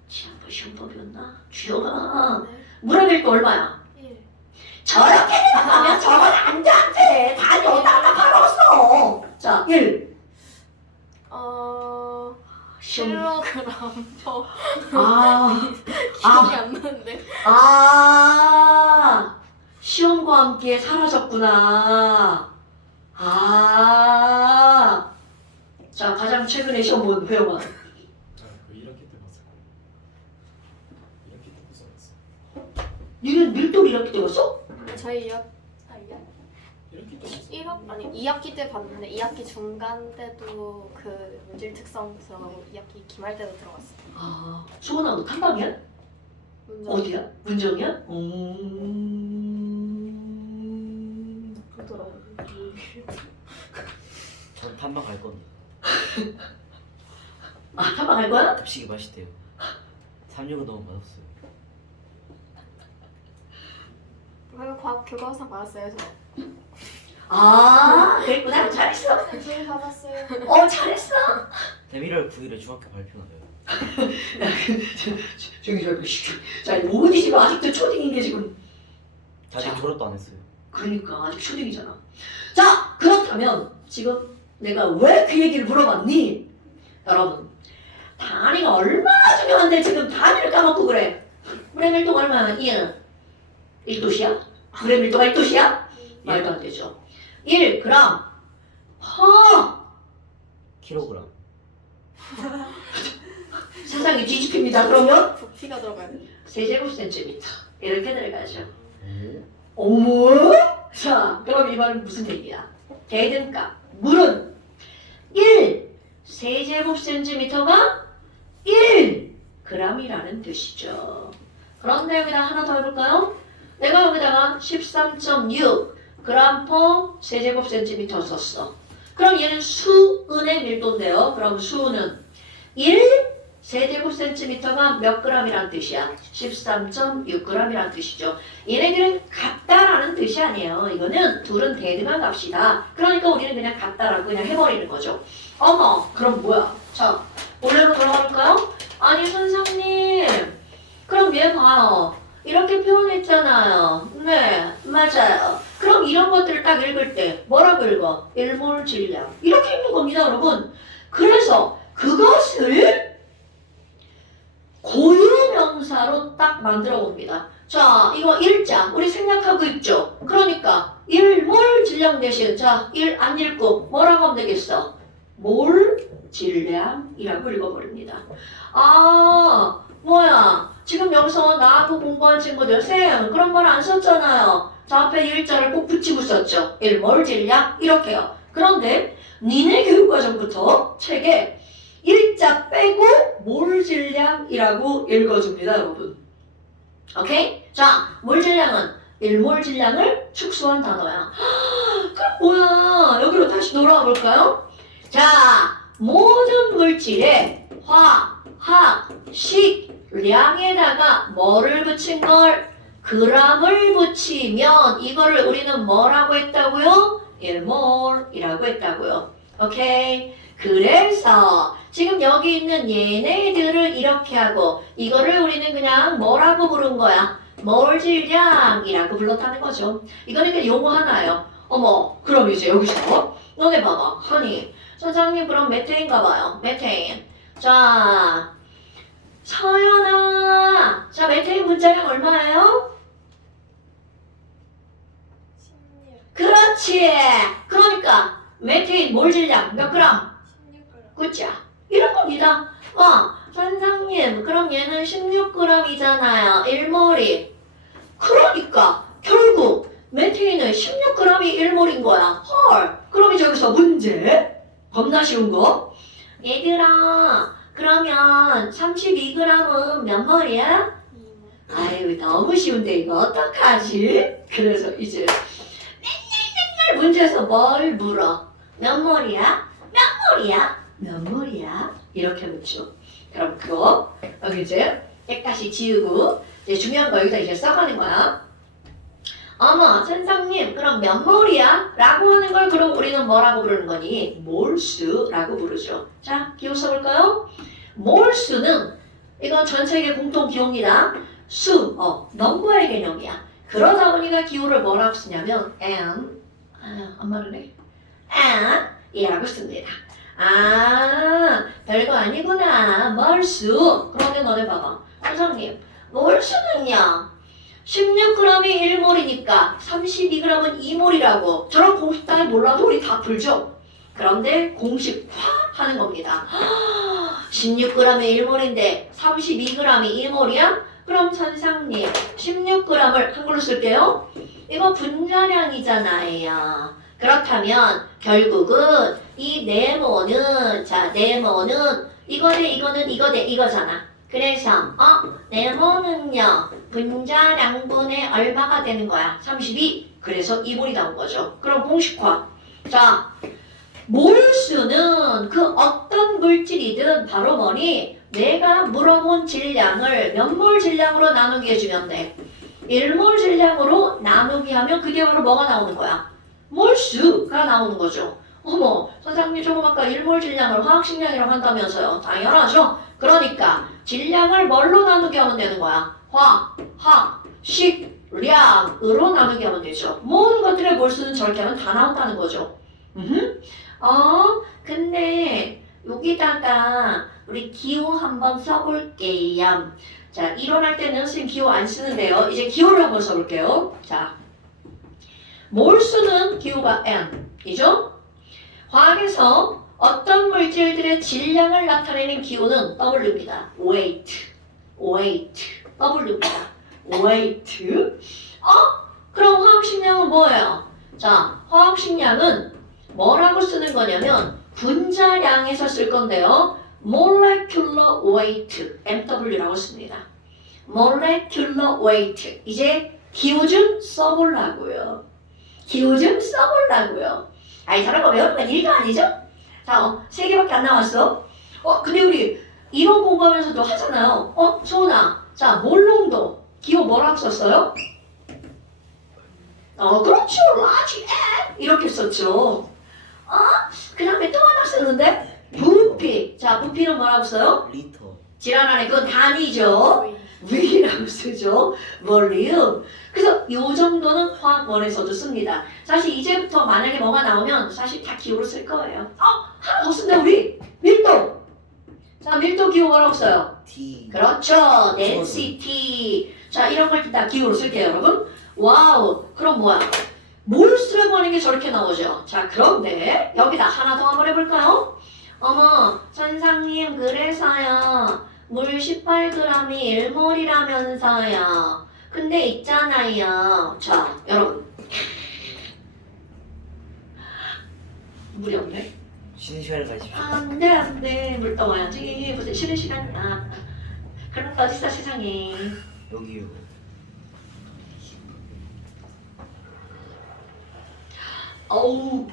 지난번 시험법 배웠나? 주영아 네. 물의 밀도 얼마야? 1. 저렇게 생각하면 저건 안 돼. 다 여기다가 바로써. 자, 1. 시험. 킬로그램 저 아, 기억이 안 나는데. 시험과 함께 사라졌구나. 자, 가장 최근에 시험 본 회원은 그 1학기 때 봤을 거예요. 1학기 때 봤어. 니는 밀도를 이렇게 되었어? 저희 2학 1학기 때 봤어. 1학 아니 2학기 때 봤는데 2학기 중간 때도 그 문질 특성 들어가고 2학기 기말 때도 들어갔어요. 수원아 너 탐방이야? 문정. 어디야? 문정이야? 그러더라고요. 전 탐방 갈 겁니다. 탐방 갈 거야? 급식이 맛있대요. 365 너무 맛없어요. 그리고 과학 교과서 받았어요 저. 그랬구나. 잘했어. 선생님 받았어요. 잘했어. 1월 9일에 중학교 발표나요. 자, 어디 지금 아직도 초딩인 게 지금. 아직 자. 졸업도 안 했어요. 그러니까 아직 초딩이잖아. 자, 그렇다면 지금 내가 왜 그 얘기를 물어봤니? 여러분, 단위가 얼마나 중요한데 지금 단위를 까먹고 그래. 물의 밀도가 얼마야? 1도시야? 물의 밀도가 1도시야? 말도 안 되죠. 1g. 킬로그램. 세상이 뒤집힙니다. 그러면 부피가 들어가야 돼. 세제곱센티미터 이렇게 들어가죠. 오. 어머? 자, 그럼 이 말은 무슨 얘기야? 대등값 물은 1 세제곱센티미터가 1g이라는 뜻이죠. 그런데 여기다 하나 더 해볼까요? 내가 여기다가 13.6 g/, 세제곱센티미터 썼어. 그럼 얘는 수은의 밀도인데요. 그럼 수은은 1 세제곱센티미터가 몇 g이란 뜻이야? 13.6g이란 뜻이죠. 얘네들은 같다라는 뜻이 아니에요. 이거는 둘은 대등한 값이다. 그러니까 우리는 그냥 같다라고 그냥 해버리는 거죠. 어머, 그럼 뭐야? 자, 원래로 돌아갈까요? 아니 선생님, 그럼 얘 봐요. 이렇게 표현했잖아요. 네, 맞아요. 그럼 이런 것들을 딱 읽을 때 뭐라고 읽어? 일몰 질량. 이렇게 읽는 겁니다, 여러분. 그래서 그것을 고유명사로 딱 만들어 봅니다. 자, 이거 일자 우리 생략하고 있죠. 그러니까 일몰 질량 대신 자, 일 안 읽고 뭐라고 하면 되겠어? 몰 질량이라고 읽어버립니다. 뭐야? 지금 여기서 나하고 공부한 친구들 쌤 그런 말 안 썼잖아요. 자, 앞에 일자를 꼭 붙이고 썼죠. 일몰 질량 이렇게요. 그런데 니네 교육과정부터 책에 일자 빼고 몰질량이라고 읽어줍니다, 여러분. 오케이? 자, 몰질량은 일몰질량을 축소한 단어야. 그럼 뭐야? 여기로 다시 돌아와 볼까요? 자, 모든 물질의 화, 학, 식, 량에다가 뭐를 붙인 걸? g을 붙이면 이거를 우리는 뭐라고 했다고요? 일몰이라고 했다고요. 오케이? 그래서 지금 여기 있는 얘네들을 이렇게 하고 이거를 우리는 그냥 뭐라고 부른 거야? 몰질량이라고 불렀다는 거죠. 이거는 그냥 용어 하나예요. 어머, 그럼 이제 여기서 너네 봐봐. 허니, 선생님 그럼 메테인가 봐요. 메테인. 자, 서연아. 자, 메테인 분자량 얼마예요? 16g. 그렇지. 그러니까 메테인 몰질량 몇 그램? 16g. 그죠? 이런 겁니다. 선생님, 그럼 얘는 16g이잖아요. 1몰이. 그러니까 결국 메테인은 16g이 1몰인 거야. 헐. 그럼 이제 여기서 문제. 겁나 쉬운 거. 얘들아, 그러면 32g은 몇 몰이야? 2몰. 아유, 너무 쉬운데 이거 어떡하지? 그래서 이제 맨날 문제에서 뭘 물어? 몇 몰이야? 몇 몰이야? 몇 몰이야? 이렇게 묻죠. 그럼 그거 여기 이제 깨끗이 지우고 이제 중요한 거 여기다 이제 써가는 거야. 어머 선생님 그럼 몇 몰이야? 라고 하는 걸 그럼 우리는 뭐라고 부르는 거니? 몰수라고 부르죠. 자 기호 써볼까요? 몰수는 이건 전 세계 공통 기호입니다. 수, 넘버의 개념이야. 그러다 보니까 기호를 뭐라고 쓰냐면 안 말하네. 이라고 씁니다. 아 별거 아니구나. 몰수. 그러면 너네 봐봐. 선생님 몰수는요 16g이 1몰이니까 32g은 2몰이라고 저런 공식 따위 몰라도 우리 다 풀죠. 그런데 공식화 하는 겁니다. 16g이 1몰인데 32g이 2몰이야? 그럼 선생님 16g을 한글로 쓸게요. 이거 분자량이잖아요. 그렇다면 결국은 이 네모는 네모는 이거 대 이거는 이거 대 이거잖아. 그래서 네모는요 분자량분의 얼마가 되는 거야? 32. 그래서 2몰이 나온 거죠. 그럼 공식화. 자 몰수는 그 어떤 물질이든 바로 뭐니? 내가 물어본 질량을 몇 몰 질량으로 나누게 해주면 돼. 1몰 질량으로 나누기 하면 그게 바로 뭐가 나오는 거야? 몰수가 나오는 거죠. 어머 선생님 조금 아까 1몰 질량을 화학식량이라고 한다면서요. 당연하죠. 그러니까 질량을 뭘로 나누게 하면 되는 거야? 식량으로 나누게 하면 되죠. 모든 것들의 몰수는 저렇게 하면 다 나온다는 거죠. 근데 여기다가 우리 기호 한번 써볼게요. 자, 이론할 때는 선생님 기호 안 쓰는데요. 이제 기호를 한번 써볼게요. 자, 몰수는 기호가 N이죠? 화학에서 어떤 물질들의 질량을 나타내는 기호는 W입니다. weight, W입니다. weight. 그럼 화학식량은 뭐예요? 자, 화학식량은 뭐라고 쓰는 거냐면 분자량에서 쓸 건데요. molecular weight, MW라고 씁니다. molecular weight. 이제 기호 좀 써보려고요. 아이 저런 거 외우는 건 일도 아니죠? 자, 3개밖에 안 나왔어. 근데 우리 이론 공부하면서도 하잖아요. 소은아, 자, 몰농도 기호 뭐라고 썼어요? 그렇죠. 라지 N 이렇게 썼죠. 그 다음에 또 하나 쓰는데 부피. 자, 부피는 뭐라고 써요? 리터. 지랄하네. 그건 단위죠. V라고 쓰죠. 볼륨. 그래서 이 정도는 화학원에서도 씁니다. 사실 이제부터 만약에 뭐가 나오면 사실 다 기호로 쓸 거예요. 하나 더 쓴다 우리. 밀도. 자, 밀도 기호 뭐라고 써요? T. 그렇죠. density. 자, 이런 걸 다 기호로 쓸게요, 여러분. 와우. 그럼 뭐야? 몰수라고 하는 게 저렇게 나오죠. 자, 그런데 여기다 하나 더 한번 해볼까요? 어머, 선생님 그래서요. 물 18g이 1몰이라면서요. 근데 있잖아요. 자, 여러분. 물이 없네. 쉬는 시간을 가지십시오. 안 돼. 물 떠와야지. 무슨 쉬는 시간이야. 그런 거 어딨어, 세상에. 여기요. 어우,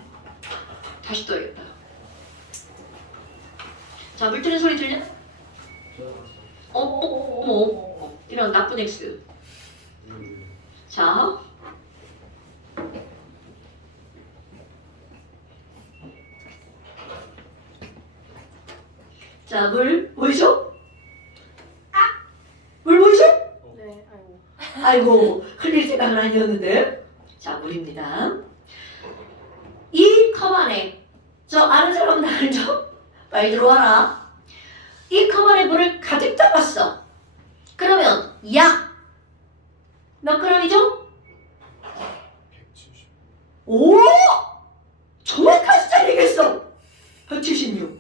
다시 떠야겠다. 자, 물 트는 소리 들려? 어머. 이런 나쁜 X. 자. 자, 물 보이죠? 물 보이죠? 네, 아이고. 아이고, 흘릴 생각은 아니었는데. 자, 물입니다. 이 컵 안에, 저 아는 사람은 알죠? 빨리 들어와라. 이 컵 안에 물을 가득 담았어. 그러면 약 몇 g이죠? 170. 오! 정확한 숫자이겠어. 176.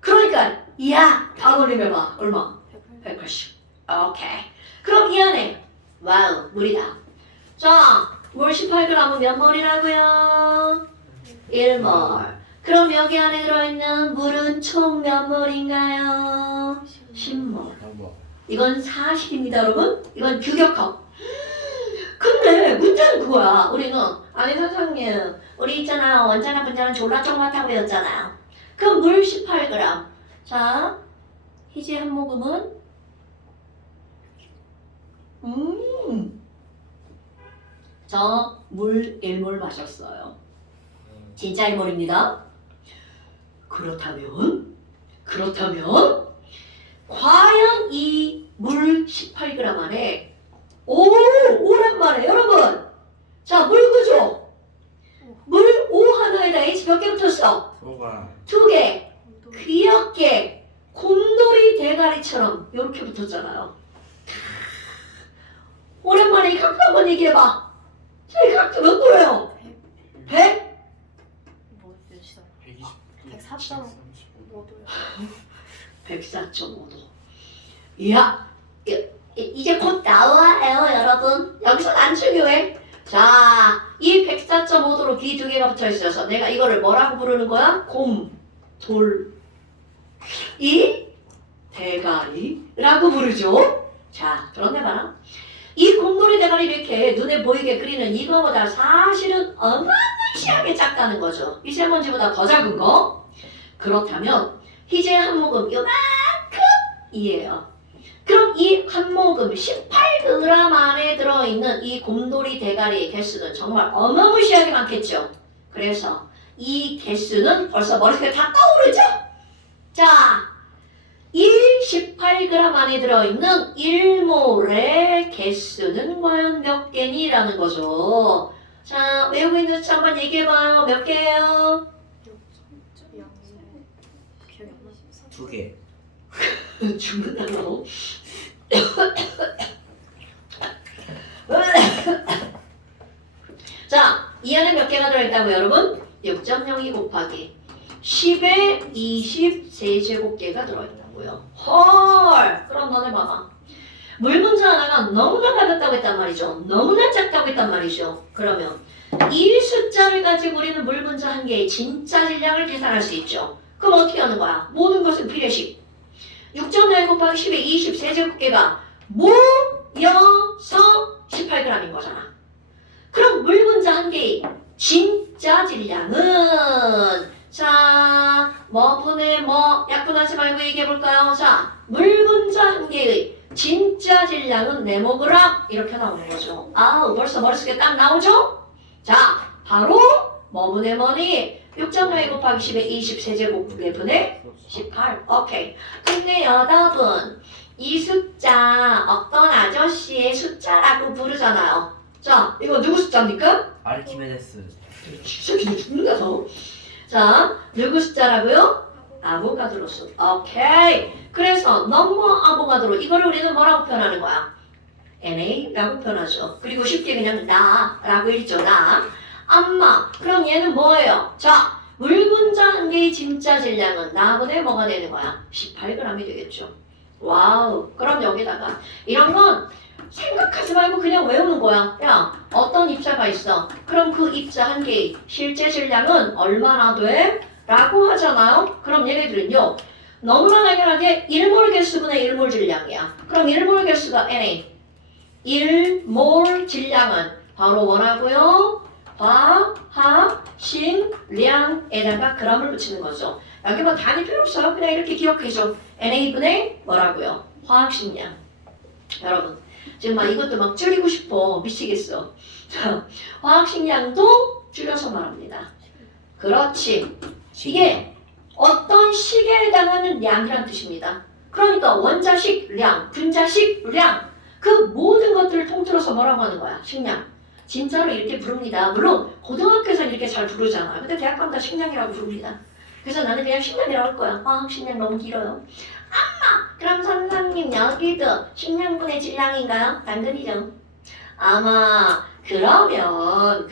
그러니까 약 바로 내려봐. 얼마? 180. 오케이. 그럼 이 안에 와우 물이다. 자, 물 18g은 몇 몰이라고요? 1몰. 그럼 여기 안에 들어있는 물은 총 몇 몰인가요? 10몰. 이건 40입니다, 여러분. 이건 규격컵. 근데 문제는 그거야. 우리는 아니 선생님, 우리 있잖아요. 원자나 분자는 졸라 조그맣다고 배웠잖아요. 그럼 물 18g. 자, 희재 한 모금은 저 물 1몰 마셨어요. 진짜 1몰입니다. 그렇다면 과연 이 물 18g 안에 오랜만에 여러분 자 물 그죠? 물 O 하나에다 H 몇 개 붙었어? 소가 2개 귀엽게 곰돌이 대가리처럼 이렇게 붙었잖아요. 오랜만에 이 각도 한번 얘기해봐. 자, 이 각도 몇 도예요? 100? 뭐 몇이죠? 120. 104.5도요. 104.5도. 이야, 이제 곧 나와요, 여러분. 여기서 안 중요해. 자, 이 104.5도로 귀 두 개가 붙어 있어서 내가 이거를 뭐라고 부르는 거야? 곰, 돌, 이 대가리라고 부르죠. 자, 그런데 봐라. 이 곰돌이 대가리를 이렇게 눈에 보이게 그리는 이거보다 사실은 어마무시하게 작다는 거죠. 미세먼지보다 더 작은 거. 그렇다면 희재 한 모금 요만큼이에요. 그럼 이 한 모금 18g 안에 들어있는 이 곰돌이 대가리의 개수는 정말 어마무시하게 많겠죠. 그래서 이 개수는 벌써 머릿속에 다 떠오르죠. 자, 이 18g 안에 들어있는 1몰의 개수는 과연 몇 개니라는 거죠. 자, 외우고 있는 숫자 한번 얘기해봐요. 몇 개예요? 기억이 안 나서. 2개. 죽는다고. 자, 이 안에 몇 개가 들어있다고 여러분? 6.02 곱하기 10의 20 세제곱개가 들어있다고요. 헐! 그럼 너네 봐봐. 물 문제 하나가 너무나 가볍다고 했단 말이죠. 너무나 작다고 했단 말이죠. 그러면 이 숫자를 가지고 우리는 물 문제 한 개의 진짜 질량을 계산할 수 있죠. 그럼 어떻게 하는 거야? 모든 것은 비례식. 6.0 곱하기 10의 20 세제곱개가 모여서 18g인 거잖아. 그럼 물 분자 한 개의 진짜 질량은 자, 뭐 분의 뭐 약분하지 말고 얘기해볼까요? 자, 물 분자 한 개의 진짜 질량은 네모그램 이렇게 나오는 거죠. 아우, 벌써 머릿속에 딱 나오죠? 자, 바로 뭐 분의 뭐니? 6.0 곱하기 10의 20 세제곱의 분의 18. 오케이. 근데 여러분, 이 숫자 어떤 아저씨의 숫자라고 부르잖아요. 자, 이거 누구 숫자입니까? 아르키메데스. 진짜 기분 죽는다, 너. 자, 누구 숫자라고요? 아보가드로 숫. 오케이. 그래서 넘버 아보가드로 이거를 우리는 뭐라고 표현하는 거야? NA라고 표현하죠. 그리고 쉽게 그냥 나라고 읽죠. 나. 엄마. 그럼 얘는 뭐예요? 자, 물 분자 한 개의 진짜 질량은 나분의 뭐가 되는 거야? 18g이 되겠죠. 와우. 그럼 여기다가 이런 건 생각하지 말고 그냥 외우는 거야. 야, 어떤 입자가 있어. 그럼 그 입자 한 개의 실제 질량은 얼마나 돼? 라고 하잖아요. 그럼 얘네들은요. 너무나 당연하게 1몰 개수분의 1몰 질량이야. 그럼 1몰 개수가 NA. 1몰 질량은 바로 뭐라고요? 화학식량에다가 g을 붙이는 거죠. 여기 뭐 단위 필요 없어요. 그냥 이렇게 기억해줘. NA분의 뭐라고요? 화학식량. 여러분, 지금 막 이것도 막 줄이고 싶어. 미치겠어. 자, 화학식량도 줄여서 말합니다. 그렇지. 이게 어떤 식에 해당하는 량이란 뜻입니다. 그러니까 원자식량, 분자식량 그 모든 것들을 통틀어서 뭐라고 하는 거야? 식량. 진짜로 이렇게 부릅니다. 물론 고등학교에서 이렇게 잘 부르잖아요. 근데 대학 가면 다 식량이라고 부릅니다. 그래서 나는 그냥 식량이라고 할 거야. 화학식량 너무 길어요. 그럼 선생님 여기도 식량분의 질량인가요? 당근이죠. 아마 그러면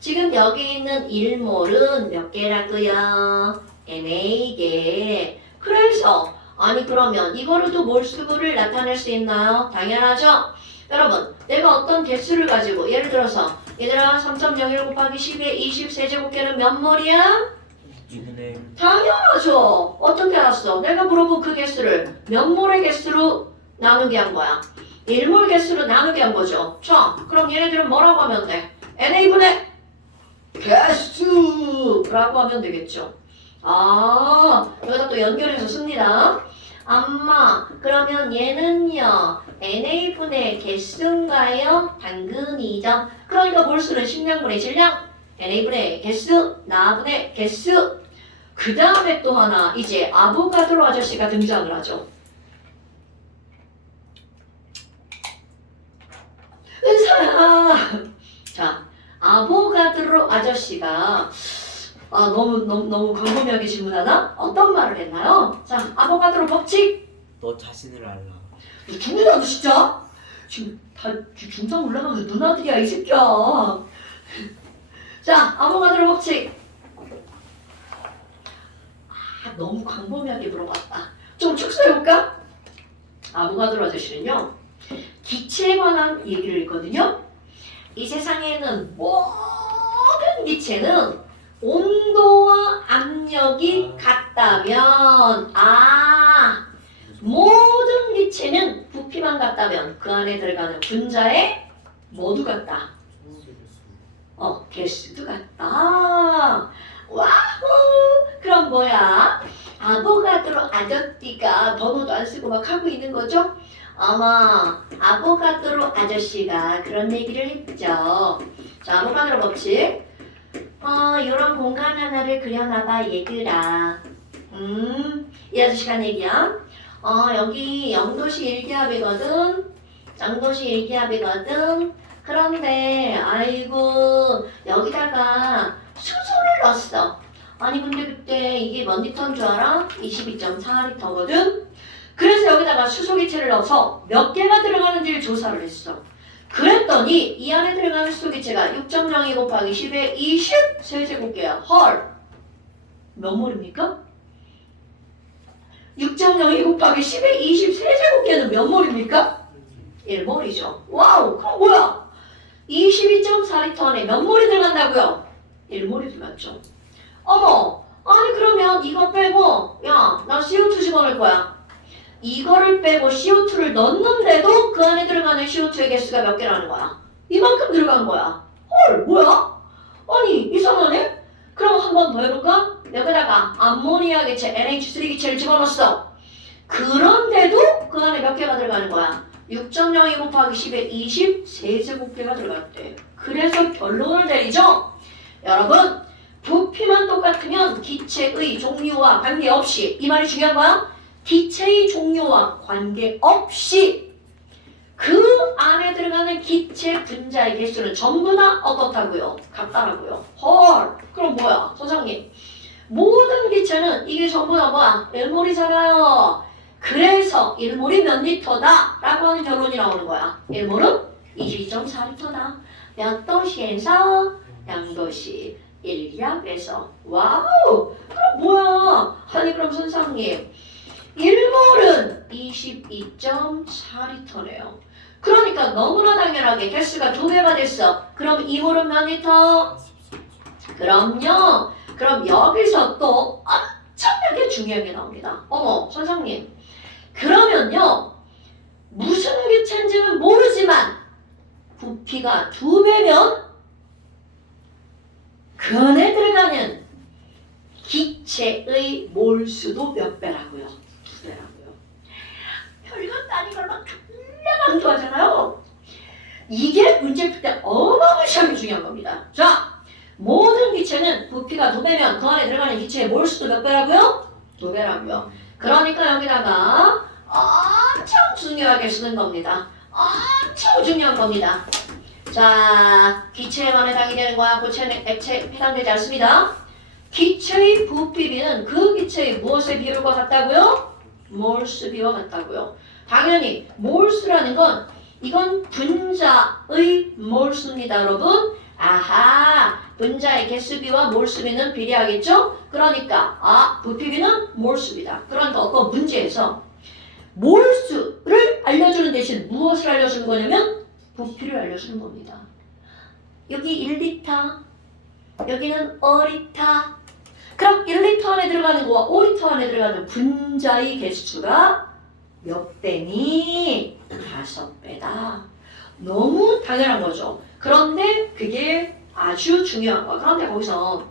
지금 여기 있는 1몰은 몇 개라고요? NA개. 그래서 아니 그러면 이거로도 몰수부를 나타낼 수 있나요? 당연하죠. 여러분 내가 어떤 개수를 가지고 예를 들어서 얘들아 3.01 곱하기 10의 20 세제곱개는 몇 몰이야? 2분의 당연하죠. 어떻게 알았어? 내가 물어본 그 개수를 몇 몰의 개수로 나누게 한 거야? 1몰 개수로 나누게 한 거죠. 자, 그럼 얘네들은 뭐라고 하면 돼? NA분의 개수라고 하면 되겠죠. 아, 여기다 또 연결해서 씁니다. 엄마, 그러면 얘는요, NA분의 개수인가요? 당근이죠. 그러니까 몰수는 식량분의 질량, NA분의 개수, 나분의 개수. 그 다음에 또 하나, 이제 아보가드로 아저씨가 등장을 하죠. 은사야! 자, 아보가드로 아저씨가 너무 광범위하게 질문하나? 어떤 말을 했나요? 자, 아보가드로 법칙! 너 자신을 알라. 누구냐고 진짜? 지금 다 중상 올라가면 누나들이야 이 새끼야. 자, 아보가드로 법칙. 너무 광범위하게 물어봤다. 좀 축소해볼까? 아보가드로 아저씨는요, 기체에 관한 얘기를 했거든요. 이 세상에는 모든 기체는 온도와 압력이 같다면, 모든 기체는 부피만 같다면 그 안에 들어가는 분자에 모두 같다. 개수도 같다. 와우! 그럼 뭐야? 아보가드로 아저씨가 번호도 안 쓰고 막 하고 있는 거죠? 아마 아보가드로 아저씨가 그런 얘기를 했죠. 자, 아보가드로 법칙. 이런 공간 하나를 그려놔봐 얘들아. 이 아저씨가 한 얘기야. 여기 0도씨 1기압이거든. 0도씨 1기압이거든. 그런데 아이고 여기다가 수소를 넣었어. 아니 근데 그때 이게 몇 리터인 줄 알아? 22.4리터거든. 그래서 여기다가 수소기체를 넣어서 몇 개가 들어가는지를 조사를 했어. 그랬더니 이 안에 들어가는 수소기체가 6.02 곱하기 10의 20 세제곱계야. 헐! 몇 몰입니까? 6.02 곱하기 10의 20 세제곱계는 몇 몰입니까? 1몰이죠. 와우! 그럼 뭐야? 22.4리터 안에 몇 몰이 들어간다고요? 1몰이 들어갔죠. 어머! 아니 그러면 이거 빼고 야, 나 CO2 집어넣을 거야. 이거를 빼고 CO2를 넣는데도 그 안에 들어가는 CO2의 개수가 몇 개라는 거야? 이만큼 들어간 거야. 헐, 뭐야? 아니, 이상하네? 그럼 한 번 더 해볼까? 여기다가 암모니아 기체, NH3 기체를 집어넣었어. 그런데도 그 안에 몇 개가 들어가는 거야? 6.02 곱하기 10의 20 세제곱계가 들어갔대. 그래서 결론을 내리죠? 여러분, 부피만 똑같으면 기체의 종류와 관계없이, 이 말이 중요한 거야? 기체의 종류와 관계없이 그 안에 들어가는 기체 분자의 개수는 전부 다 어떻다고요? 같다라고요. 헐, 그럼 뭐야? 선생님, 모든 기체는 이게 전부 다 뭐야? 1몰이잖아요. 그래서 1몰이 몇 리터다? 라고 하는 결론이 나오는 거야. 1몰은 22.4리터다. 몇 도시에서? 0도시 1기압에서. 와우! 그럼 뭐야? 아니 그럼 선생님, 1몰은 22.4리터네요. 그러니까 너무나 당연하게 개수가 2배가 됐어. 그럼 2몰은 몇 리터? 그럼요. 그럼 여기서 또 엄청나게 중요한 게 나옵니다. 어머, 선생님. 그러면요. 무슨 기체인지는 모르지만 부피가 2배면 그 안에 들어가는 기체의 몰수도 몇 배라고요? 2배라고요. 별것도 아닌 걸 막 강조하잖아요. 이게 문제 풀 때 어마무시하게 중요한 겁니다. 자, 모든 기체는 부피가 2배면 그 안에 들어가는 기체의 몰수도 몇 배라고요? 2배라고요. 그러니까 여기다가 엄청 중요하게 쓰는 겁니다. 엄청 중요한 겁니다. 자, 기체에만 해당이 되는 거야. 고체는 액체에 해당되지 않습니다. 기체의 부피비는 그 기체의 무엇의 비율과 같다고요? 몰수 비와 같다고요. 당연히 몰수라는 건 이건 분자의 몰수입니다, 여러분. 아하, 분자의 개수비와 몰수비는 비례하겠죠? 그러니까 부피비는 몰수비다. 그러니까 어떤 문제에서 몰수를 알려주는 대신 무엇을 알려주는 거냐면 부피를 알려주는 겁니다. 여기 1리터, 여기는 5리터. 그럼 1리터 안에 들어가는 거와 5리터 안에 들어가는 분자의 개수가 몇 배니? 5배다. 너무 당연한 거죠. 그런데 그게 아주 중요한 거야. 그런데 거기서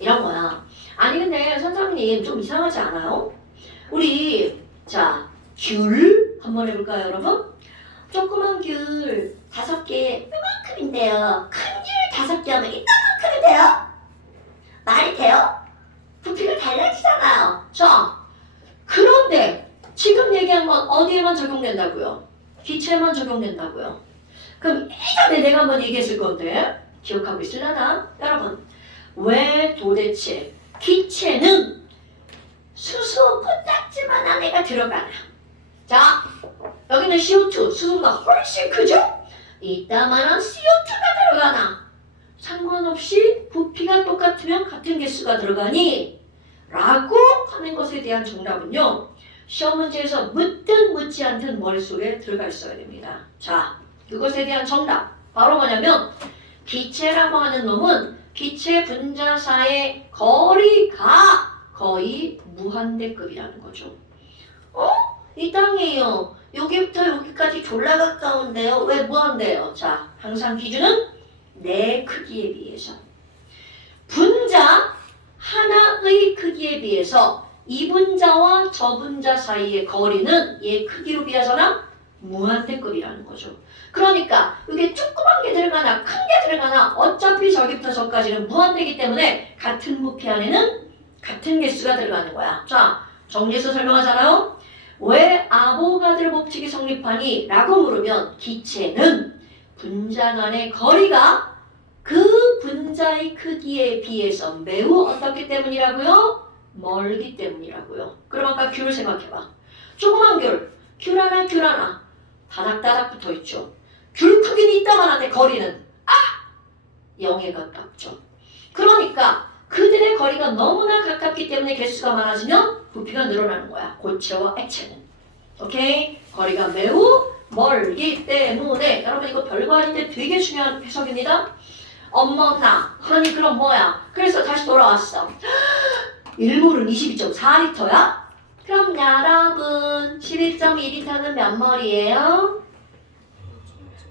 이런 거야. 아니 근데 선생님 좀 이상하지 않아요? 우리 자, 귤 한번 해볼까요, 여러분? 조그만 귤 5개 이만큼인데요. 큰 귤 5개 하면 이만큼인데요. 말이 돼요? 부피가 달라지잖아요. 자, 그런데 지금 얘기한 건 어디에만 적용된다고요? 기체에만 적용된다고요. 그럼 예전에 내가 한번 얘기했을 건데 기억하고 있으려나? 여러분, 왜 도대체 기체는 수소 코딱지만한 애가 들어가나? 자, 여기는 CO2, 수소가 훨씬 크죠? 이따만한 CO2가 들어가나? 상관없이 부피가 똑같으면 같은 개수가 들어가니? 라고 하는 것에 대한 정답은요, 시험 문제에서 묻든 묻지 않든 머릿속에 들어가 있어야 됩니다. 자, 그것에 대한 정답 바로 뭐냐면 기체라고 하는 놈은 기체 분자 사이의 거리가 거의 무한대급이라는 거죠. 이 땅이에요. 여기부터 여기까지 졸라 가까운데요. 왜 무한대요? 자, 항상 기준은 내 크기에 비해서. 분자 하나의 크기에 비해서 이 분자와 저 분자 사이의 거리는 얘 크기로 비하잖아? 무한대급이라는 거죠. 그러니까 이게 조그만 게 들어가나 큰 게 들어가나 어차피 저기부터 저까지는 무한대이기 때문에 같은 부피 안에는 같은 개수가 들어가는 거야. 자, 정리해서 설명하잖아요. 왜 아보가드로 법칙이 성립하니? 라고 물으면 기체는 분자 간의 거리가 그 분자의 크기에 비해서 매우 어떻기 때문이라고요? 멀기 때문이라고요. 그럼 아까 귤 생각해봐. 조그만 귤 하나 다닥다닥 붙어있죠. 귤 크기는 이따만한데 거리는 0에 가깝죠. 그러니까 그들의 거리가 너무나 가깝기 때문에 개수가 많아지면 부피가 늘어나는 거야. 고체와 액체는. 오케이? 거리가 매우 멀기 때문에. 여러분 이거 별거 아닌데 되게 중요한 해석입니다. 엄마 아니 그럼 뭐야? 그래서 다시 돌아왔어. 1몰은 22.4리터야? 그럼 여러분 11.2리터는 몇 몰이에요?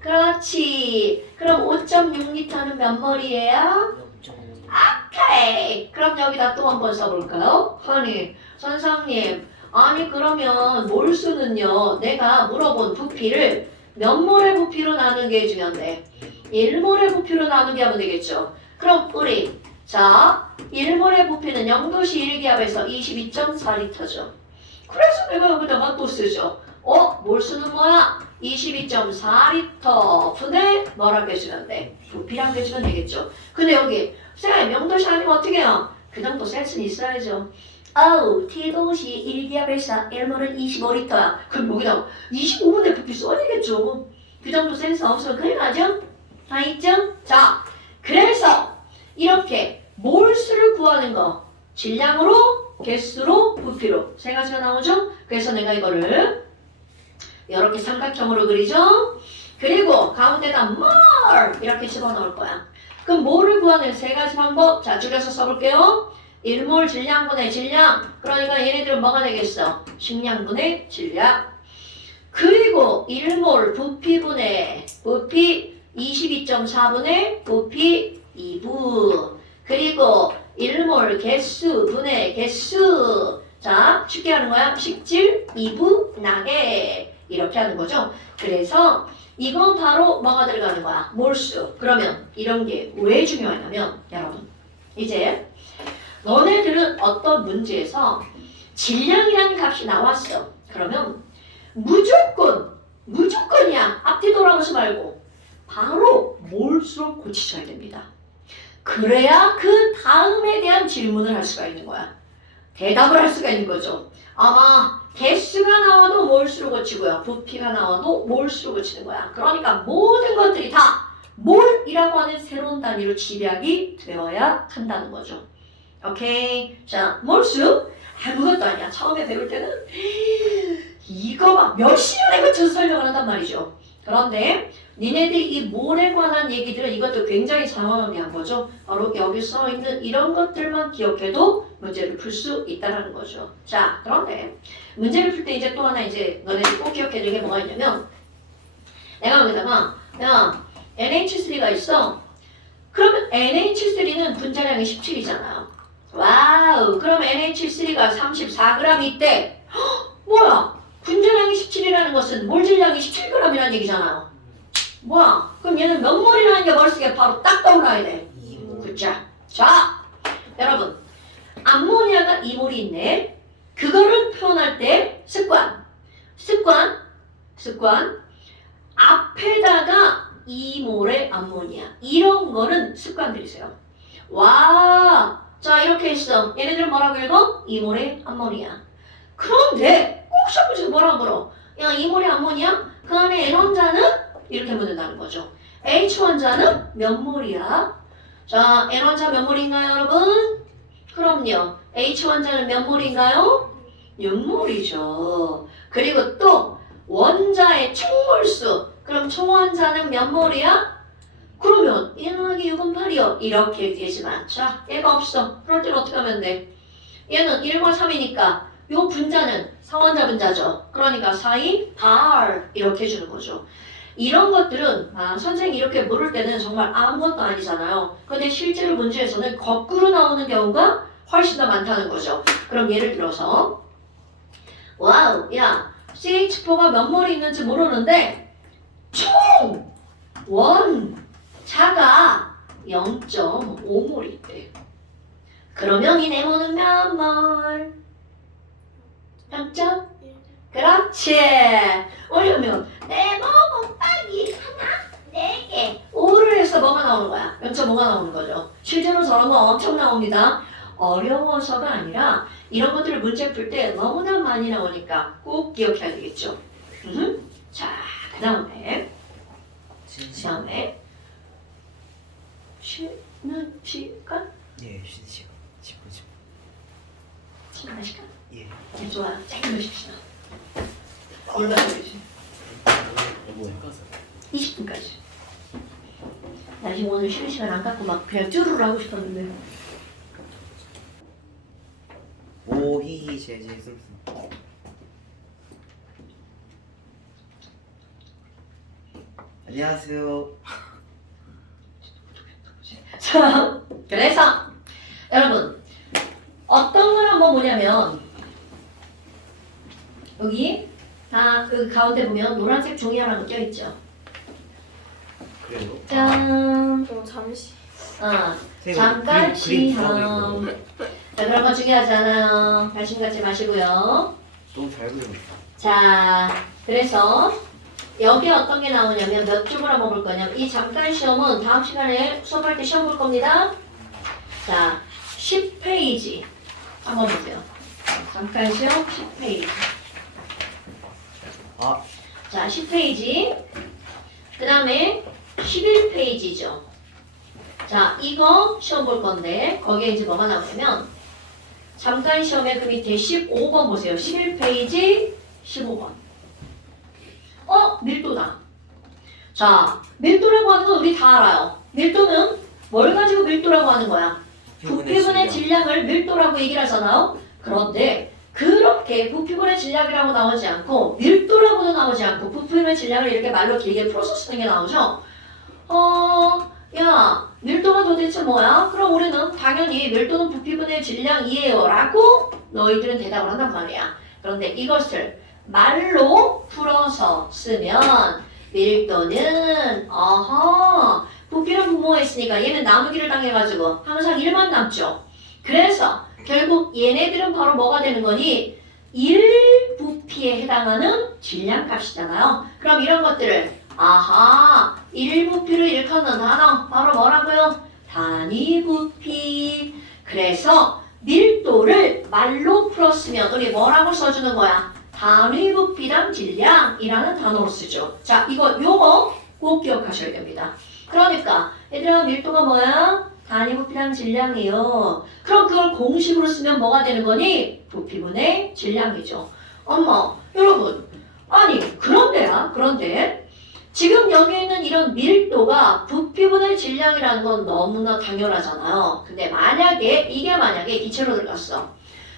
그렇지. 그럼 5.6리터는 몇 몰이에요? 오케이. 그럼 여기다 또 한번 써볼까요? 아니 선생님, 아니 그러면 몰수는요, 내가 물어본 부피를 몇 몰의 부피로 나누게 해주면 돼? 1몰의 부피로 나누게 하면 되겠죠. 그럼 우리 자 1몰의 부피는 0도씨 1기압에서 22.4리터죠. 그래서 내가 여기다가 또 쓰죠. 몰수는 뭐야? 22.4리터 분의 뭐라고 해주면 돼? 부피라고 해주면 되겠죠. 근데 여기 쌤 0도씨 아니면 어떻게 해요? 그 정도 센스는 있어야죠. T도시 1기압에서 1몰은 25리터야. 그럼 여기다 25분의 부피 써야 되겠죠. 그 정도 센스 없으면 큰일 나죠? 다 있죠? 자, 그래서 이렇게 몰수를 구하는 거 질량으로, 개수로, 부피로 세 가지가 나오죠? 그래서 내가 이거를 이렇게 삼각형으로 그리죠? 그리고 가운데다 몰 이렇게 집어넣을 거야. 그럼 몰을 구하는 세 가지 방법, 자 줄여서 써볼게요. 1몰 질량분의 질량, 그러니까 얘네들은 뭐가 되겠어? 식량분의 질량. 그리고 1몰 부피분의 부피 22.4분의 부피 2분. 그리고 1몰 개수분의 개수. 자, 쉽게 하는 거야. 식질 2분 나게. 이렇게 하는 거죠. 그래서 이건 바로 뭐가 들어가는 거야? 몰수. 그러면 이런 게 왜 중요하냐면 여러분 이제 너네들은 어떤 문제에서 질량이라는 값이 나왔어. 그러면 무조건이야. 앞뒤 돌아보지 말고 바로 몰수로 고치셔야 됩니다. 그래야 그 다음에 대한 질문을 할 수가 있는 거야. 대답을 할 수가 있는 거죠. 아마 개수가 나와도 몰수로 고치고요. 부피가 나와도 몰수로 고치는 거야. 그러니까 모든 것들이 다 몰이라고 하는 새로운 단위로 집약이 되어야 한다는 거죠. 오케이. 자, 몰수 아무것도 아니야. 처음에 배울 때는 이거 막 몇 시간에 걸쳐서 설명을 한단 말이죠. 그런데 니네들이 이 몰에 관한 얘기들은 이것도 굉장히 장황하게 거죠. 바로 여기 써 있는 이런 것들만 기억해도 문제를 풀 수 있다는 거죠. 자, 그런데 문제를 풀 때 이제 또 하나 이제 너네들이 꼭 기억해야 되는 게 뭐가 있냐면 내가 여기다가 야 NH3가 있어. 그러면 NH3는 분자량이 17이잖아. 와우. 그러면 NH3가 34g 있대. 뭐 뭐야? 분자량이 17이라는 것은 몰 질량이 17g이라는 얘기잖아요. 뭐야? 그럼 얘는 몇 몰이라는 게 머릿속에 바로 딱 떠올라야 돼. 2몰. 그쵸? 자, 여러분. 암모니아가 2몰이 있네. 그거를 표현할 때 습관. 앞에다가 2몰의 암모니아. 이런 거는 습관들이세요. 와, 자 이렇게 했어. 얘네들은 뭐라고 읽어? 2몰의 암모니아. 그런데 꼭 시험 문제에서 뭐라고 물어? 야, 2몰의 암모니아? 그 안에 N원자는? 이렇게 묻는다는 거죠. H원자는 몇 몰이야? 자, N원자 몇 몰인가요, 여러분? 그럼요. H원자는 몇 몰인가요? 6몰이죠. 그리고 또 원자의 총몰수. 그럼 총원자는 몇 몰이야? 그러면 1하기 6은 8이요. 이렇게 되지만 자, 얘가 없어. 그럴 때는 어떻게 하면 돼? 얘는 1과 3이니까 요 분자는 상원자 분자죠. 그러니까 4이 8 이렇게 해주는 거죠. 이런 것들은 선생님이 이렇게 물을 때는 정말 아무것도 아니잖아요. 근데 실제로 문제에서는 거꾸로 나오는 경우가 훨씬 더 많다는 거죠. 그럼 예를 들어서 와우, 야, CH4가 몇 몰이 있는지 모르는데 총 원자가 0.5몰 있대. 그러면 이 네모는 몇 몰? 0.? 그렇지. 왜냐면 네모 곱하기 하나 4개 5를 해서 뭐가 나오는 거야? 0.5가 나오는 거죠. 실제로 저런 거 엄청 나옵니다. 어려워서가 아니라 이런 것들을 문제 풀 때 너무나 많이 나오니까 꼭 기억해야 되겠죠. 자, 그 다음에 쉬는 시간? 예, 쉬는 시간 10분 10분. 쉬는 시간? 예. 네, 좋아요. 짧게 놓으십시오. 얼마 걸리지? 너무 헷갈려. 20분까지. 나 지금 오늘 쉬는 시간 안 갖고 막 그냥 쭈루루 하고 싶었는데. 오히히 제제 씀씀. 안녕하세요. 자, 그래서 여러분 어떤 거는 뭐 뭐냐면 여기 다 그 가운데 보면 노란색 종이 하나 껴있죠. 그래요? 짠. 그럼 잠시 잠깐 그림 시험. 자, 그런 거 중요하지 않아요. 관심 갖지 마시고요. 너무 잘 그렸다. 자, 그래서 여기 어떤 게 나오냐면 몇 쪽을 한번 볼 거냐면 이 잠깐 시험은 다음 시간에 수업할 때 시험 볼 겁니다. 자, 10페이지 한번 보세요. 잠깐 시험 10페이지. 자, 10페이지. 그 다음에 11페이지죠. 자, 이거 시험 볼 건데 거기에 이제 뭐가 나오냐면 잠깐 시험의 그 밑에 15번 보세요. 11페이지 15번. 밀도다. 자, 밀도라고 하는 건 우리 다 알아요. 밀도는 뭘 가지고 밀도라고 하는 거야? 부피분의 질량을 밀도라고 얘기를 하잖아요. 그런데 그렇게 부피분의 질량이라고 나오지 않고 밀도라고도 나오지 않고 부피분의 질량을 이렇게 말로 길게 풀어서 쓰는 게 나오죠. 야, 밀도가 도대체 뭐야? 그럼 우리는 당연히 밀도는 부피분의 질량이에요 라고 너희들은 대답을 한단 말이야. 그런데 이것을 말로 풀어서 쓰면 밀도는 부피는 분모했으니까 얘는 나누기를 당해가지고 항상 1만 남죠. 그래서 결국 얘네들은 바로 뭐가 되는 거니? 1부피에 해당하는 질량값이잖아요. 그럼 이런 것들을 1부피를 일컫는 단어 바로 뭐라고요? 단위부피. 그래서 밀도를 말로 풀었으면 우리 뭐라고 써주는 거야? 단위부피당 질량이라는 단어로 쓰죠. 자, 요거 꼭 기억하셔야 됩니다. 그러니까 얘들아 밀도가 뭐야? 단위부피당 질량이요. 그럼 그걸 공식으로 쓰면 뭐가 되는 거니? 부피분의 질량이죠. 어머, 여러분, 아니 그런데 지금 여기 있는 이런 밀도가 부피분의 질량이라는 건 너무나 당연하잖아요. 근데 이게 만약에 기체로 들어갔어.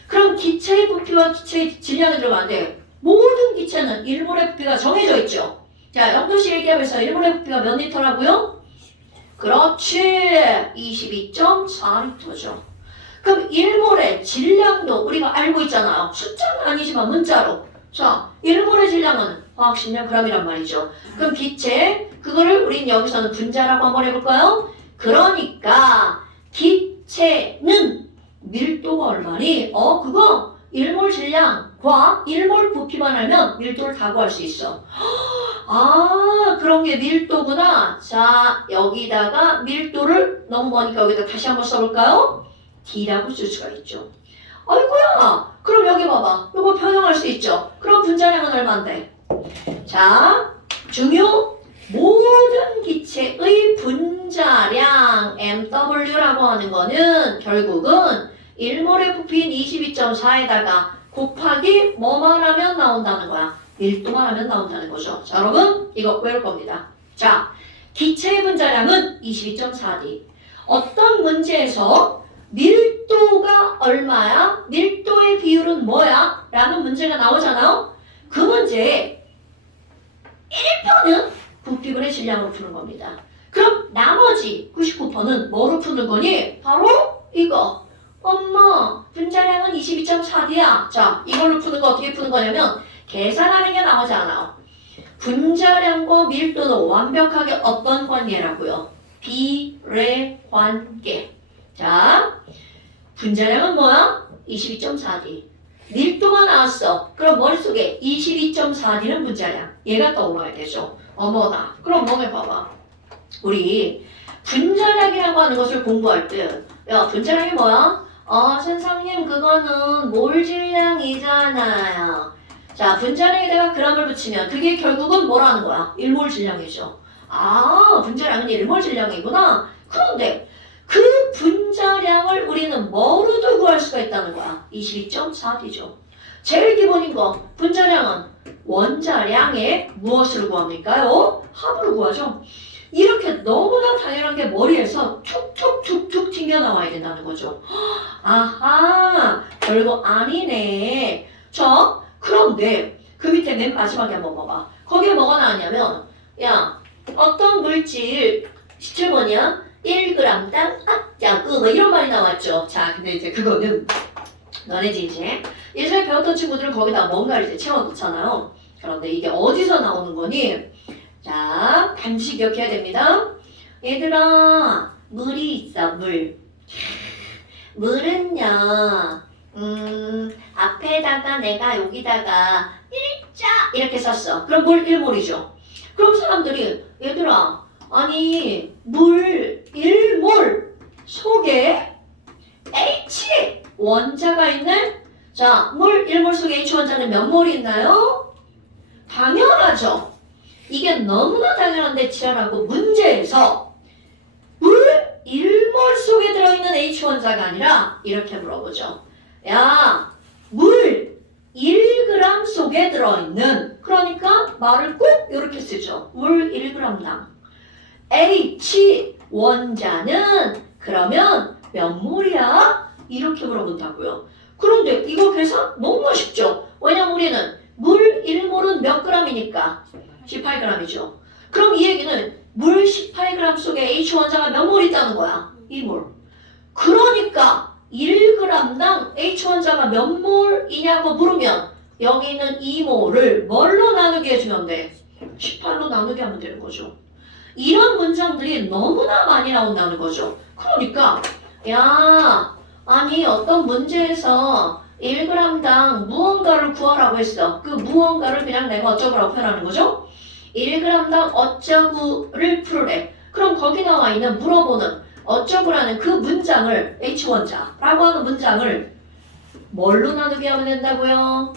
그럼 기체의 부피와 기체의 질량이 들어가는데 모든 기체는 1몰의 부피가 정해져 있죠. 자, 0도씨 얘기하면서 1몰의 부피가 몇 리터라고요? 그렇지, 22.4리터죠. 그럼 1몰의 질량도 우리가 알고 있잖아요. 숫자는 아니지만 문자로 자, 1몰의 질량은 화학식량 g이란 말이죠. 그럼 기체, 그거를 우린 여기서는 분자라고 한번 해볼까요? 그러니까 기체는 밀도가 얼마니? 그거 1몰 질량과 1몰 부피만 알면 밀도를 다 구할 수 있어. 아, 그런 게 밀도구나. 자, 여기다가 밀도를 너무 머니까 여기다 다시 한번 써볼까요? D라고 쓸 수가 있죠. 아이고야, 그럼 여기 봐봐. 이거 변형할 수 있죠. 그럼 분자량은 얼마인데? 자, 중요 모든 기체의 분자량 MW라고 하는 거는 결국은 1몰의 부피인 22.4에다가 곱하기 뭐만 하면 나온다는 거야. 밀도만 하면 나온다는 거죠. 자, 여러분 이거 외울 겁니다. 자, 기체의 분자량은 22.4D. 어떤 문제에서 밀도가 얼마야? 밀도의 비율은 뭐야? 라는 문제가 나오잖아요. 그 문제에 1%는 부피분의 질량으로 푸는 겁니다. 그럼 나머지 99%는 뭐로 푸는 거니? 바로 이거. 엄마, 분자량은 22.4D야. 자, 이걸로 푸는 거 어떻게 푸는 거냐면 계산하는 게 나오지 않아. 분자량과 밀도는 완벽하게 어떤 관계라고요? 비례관계. 자, 분자량은 뭐야? 22.4D. 밀도가 나왔어. 그럼 머릿속에 22.4D는 분자량. 얘가 떠올라야 되죠. 어머나. 그럼 몸에 봐봐. 우리 분자량이라고 하는 것을 공부할 때, 야, 분자량이 뭐야? 선생님, 그거는 몰 질량이잖아요. 자, 분자량에다가 g을 붙이면 그게 결국은 뭐라는 거야? 1몰 질량이죠. 아, 분자량은 1몰 질량이구나. 그런데 그 분자량을 우리는 뭐로도 구할 수가 있다는 거야? 22.4D죠. 제일 기본인 거, 분자량은 원자량의 무엇으로 구합니까요? 합으로 구하죠. 이렇게 너무나 당연한 게 머리에서 툭툭툭툭 튕겨나와야 된다는 거죠. 아하, 별거 아니네. 자, 그런데 그 밑에 맨 마지막에 한번 봐봐. 거기에 뭐가 나왔냐면, 야, 어떤 물질 시체번이야? 1g당 압자구 뭐 이런 말이 나왔죠. 자, 근데 이제 그거는 너네지 이제 예전에 배웠던 친구들은 거기다 뭔가를 이제 채워놓잖아요. 그런데 이게 어디서 나오는 거니? 자, 반드시 기억해야 됩니다. 얘들아, 물이 있어, 물. 물은요, 앞에다가 내가 여기다가 1자 이렇게 썼어. 그럼 물 1몰이죠. 그럼 사람들이, 얘들아, 아니, 물 1몰 속에 H 원자가 있네? 자, 물 1몰 속에 H 원자는 몇 몰이 있나요? 당연하죠. 이게 너무나 당연한데 지랄하고 문제에서 물 1몰 속에 들어있는 H 원자가 아니라 이렇게 물어보죠. 야, 물 1g 속에 들어있는, 그러니까 말을 꼭 이렇게 쓰죠. 물 1g당 H 원자는 그러면 몇 몰이야? 이렇게 물어본다고요. 그런데 이거 계산 너무 쉽죠. 왜냐면 우리는 물 1몰은 몇 g이니까 18g이죠. 그럼 이 얘기는 물 18g 속에 H 원자가 몇 몰 있다는 거야? 2몰. 그러니까 1g당 H 원자가 몇 몰이냐고 물으면 여기 있는 2몰을 뭘로 나누게 해주면 돼? 18로 나누게 하면 되는 거죠. 이런 문장들이 너무나 많이 나온다는 거죠. 그러니까 야, 아니 어떤 문제에서 1g당 무언가를 구하라고 했어. 그 무언가를 그냥 내가 어쩌고라고 표현하는 거죠. 1g당 어쩌구를 풀으래. 그럼 거기 나와 있는 물어보는 어쩌구라는 그 문장을 H원자라고 하는 문장을 뭘로 나누게 하면 된다고요?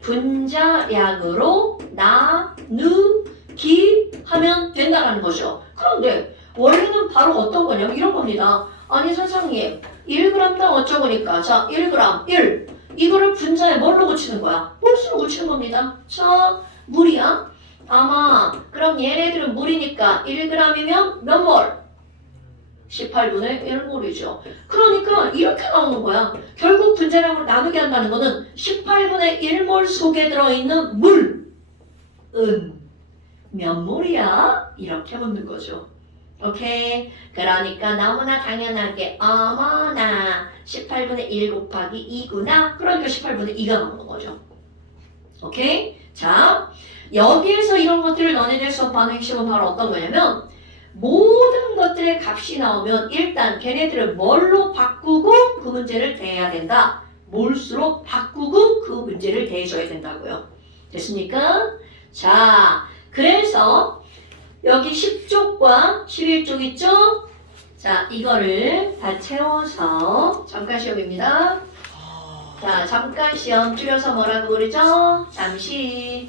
분자량으로 나누기 하면 된다는 거죠. 그런데 원래는 바로 어떤 거냐면 이런 겁니다. 아니 선생님 1g당 어쩌고니까 자 1g 1 이거를 분자에 뭘로 고치는 거야? 몰수로 고치는 겁니다. 자 물이야? 아마 그럼 얘네들은 물이니까 1g이면 몇 몰? 18분의 1몰이죠. 그러니까 이렇게 나오는 거야. 결국 분자량으로 나누게 한다는 거는 18분의 1몰 속에 들어있는 물은 몇 몰이야? 이렇게 묻는 거죠. 오케이. 그러니까 너무나 당연하게 어머나 18분의 1 곱하기 2구나. 그러니까 18분의 2가 나오는 거죠. 오케이? 자, 여기에서 이런 것들을 너네들 수업하는 핵심은 바로 어떤 거냐면 모든 것들의 값이 나오면 일단 걔네들을 뭘로 바꾸고 그 문제를 대해야 된다. 뭘수록 바꾸고 그 문제를 대해줘야 된다고요. 됐습니까? 자, 그래서 여기 10쪽과 11쪽 있죠? 자, 이거를 다 채워서 잠깐 시험입니다. 자, 잠깐 시험 줄여서 뭐라고 그러죠? 잠시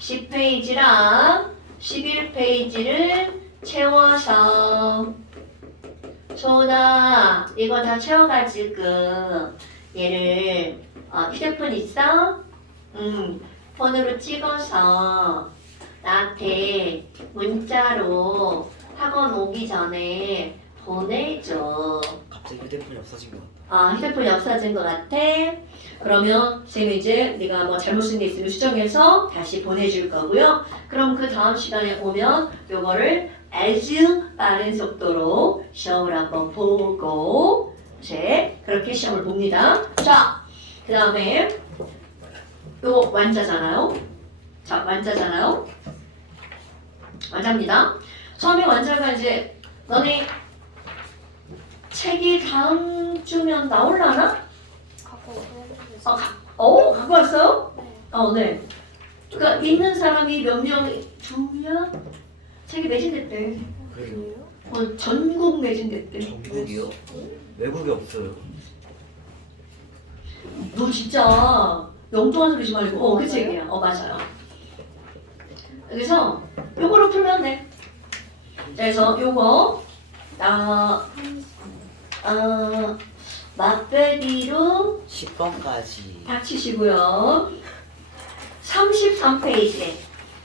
10페이지랑 11페이지를 채워서 소은아 이거 다 채워가지고 얘를 휴대폰 있어? 폰으로 찍어서 나한테 문자로 학원 오기 전에 보내줘. 갑자기 휴대폰이 없어진 것 같다. 휴대폰이 없어진 것 같아. 그러면 쌤이 이제 네가 뭐 잘못 쓴 게 있으면 수정해서 다시 보내줄 거고요. 그럼 그 다음 시간에 오면 요거를 아주 빠른 속도로 시험을 한번 보고 이제 그렇게 시험을 봅니다. 자, 그 다음에 요 완자잖아요. 자, 완자잖아요. 완자입니다. 처음에 완자가 이제 너네 책이 다음 주면 나올라나? 갖고 보내드리겠습니다. 갖고 왔어요? 네. 네. 그러니까 있는 사람이 몇 명? 2명? 책이 매진됐대. 그래요? 전국 매진됐대. 전국이요? 외국에 없어요. 너 진짜 영통한 소리지 말고. 그 맞아요? 책이야. 맞아요. 그래서 요거로 풀면 돼. 그래서 요거 맛배기로 10번까지. 닥치시고요. 33페이지.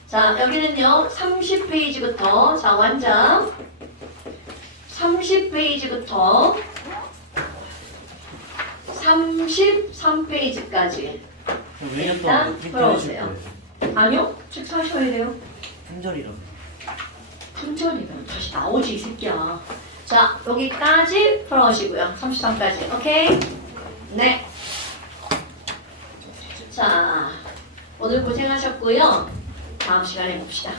자, 여기는요. 30페이지부터 자, 완장 30페이지부터 33페이지까지 왜년 일단 동안 프린트 해줄 풀어오세요. 거예요? 아니요. 책 사셔야 돼요. 품절이라고. 품절이면 다시 나오지 이 새끼야. 자, 여기까지 풀어오시고요. 33까지. 오케이? 네. 자, 오늘 고생하셨고요. 다음 시간에 봅시다.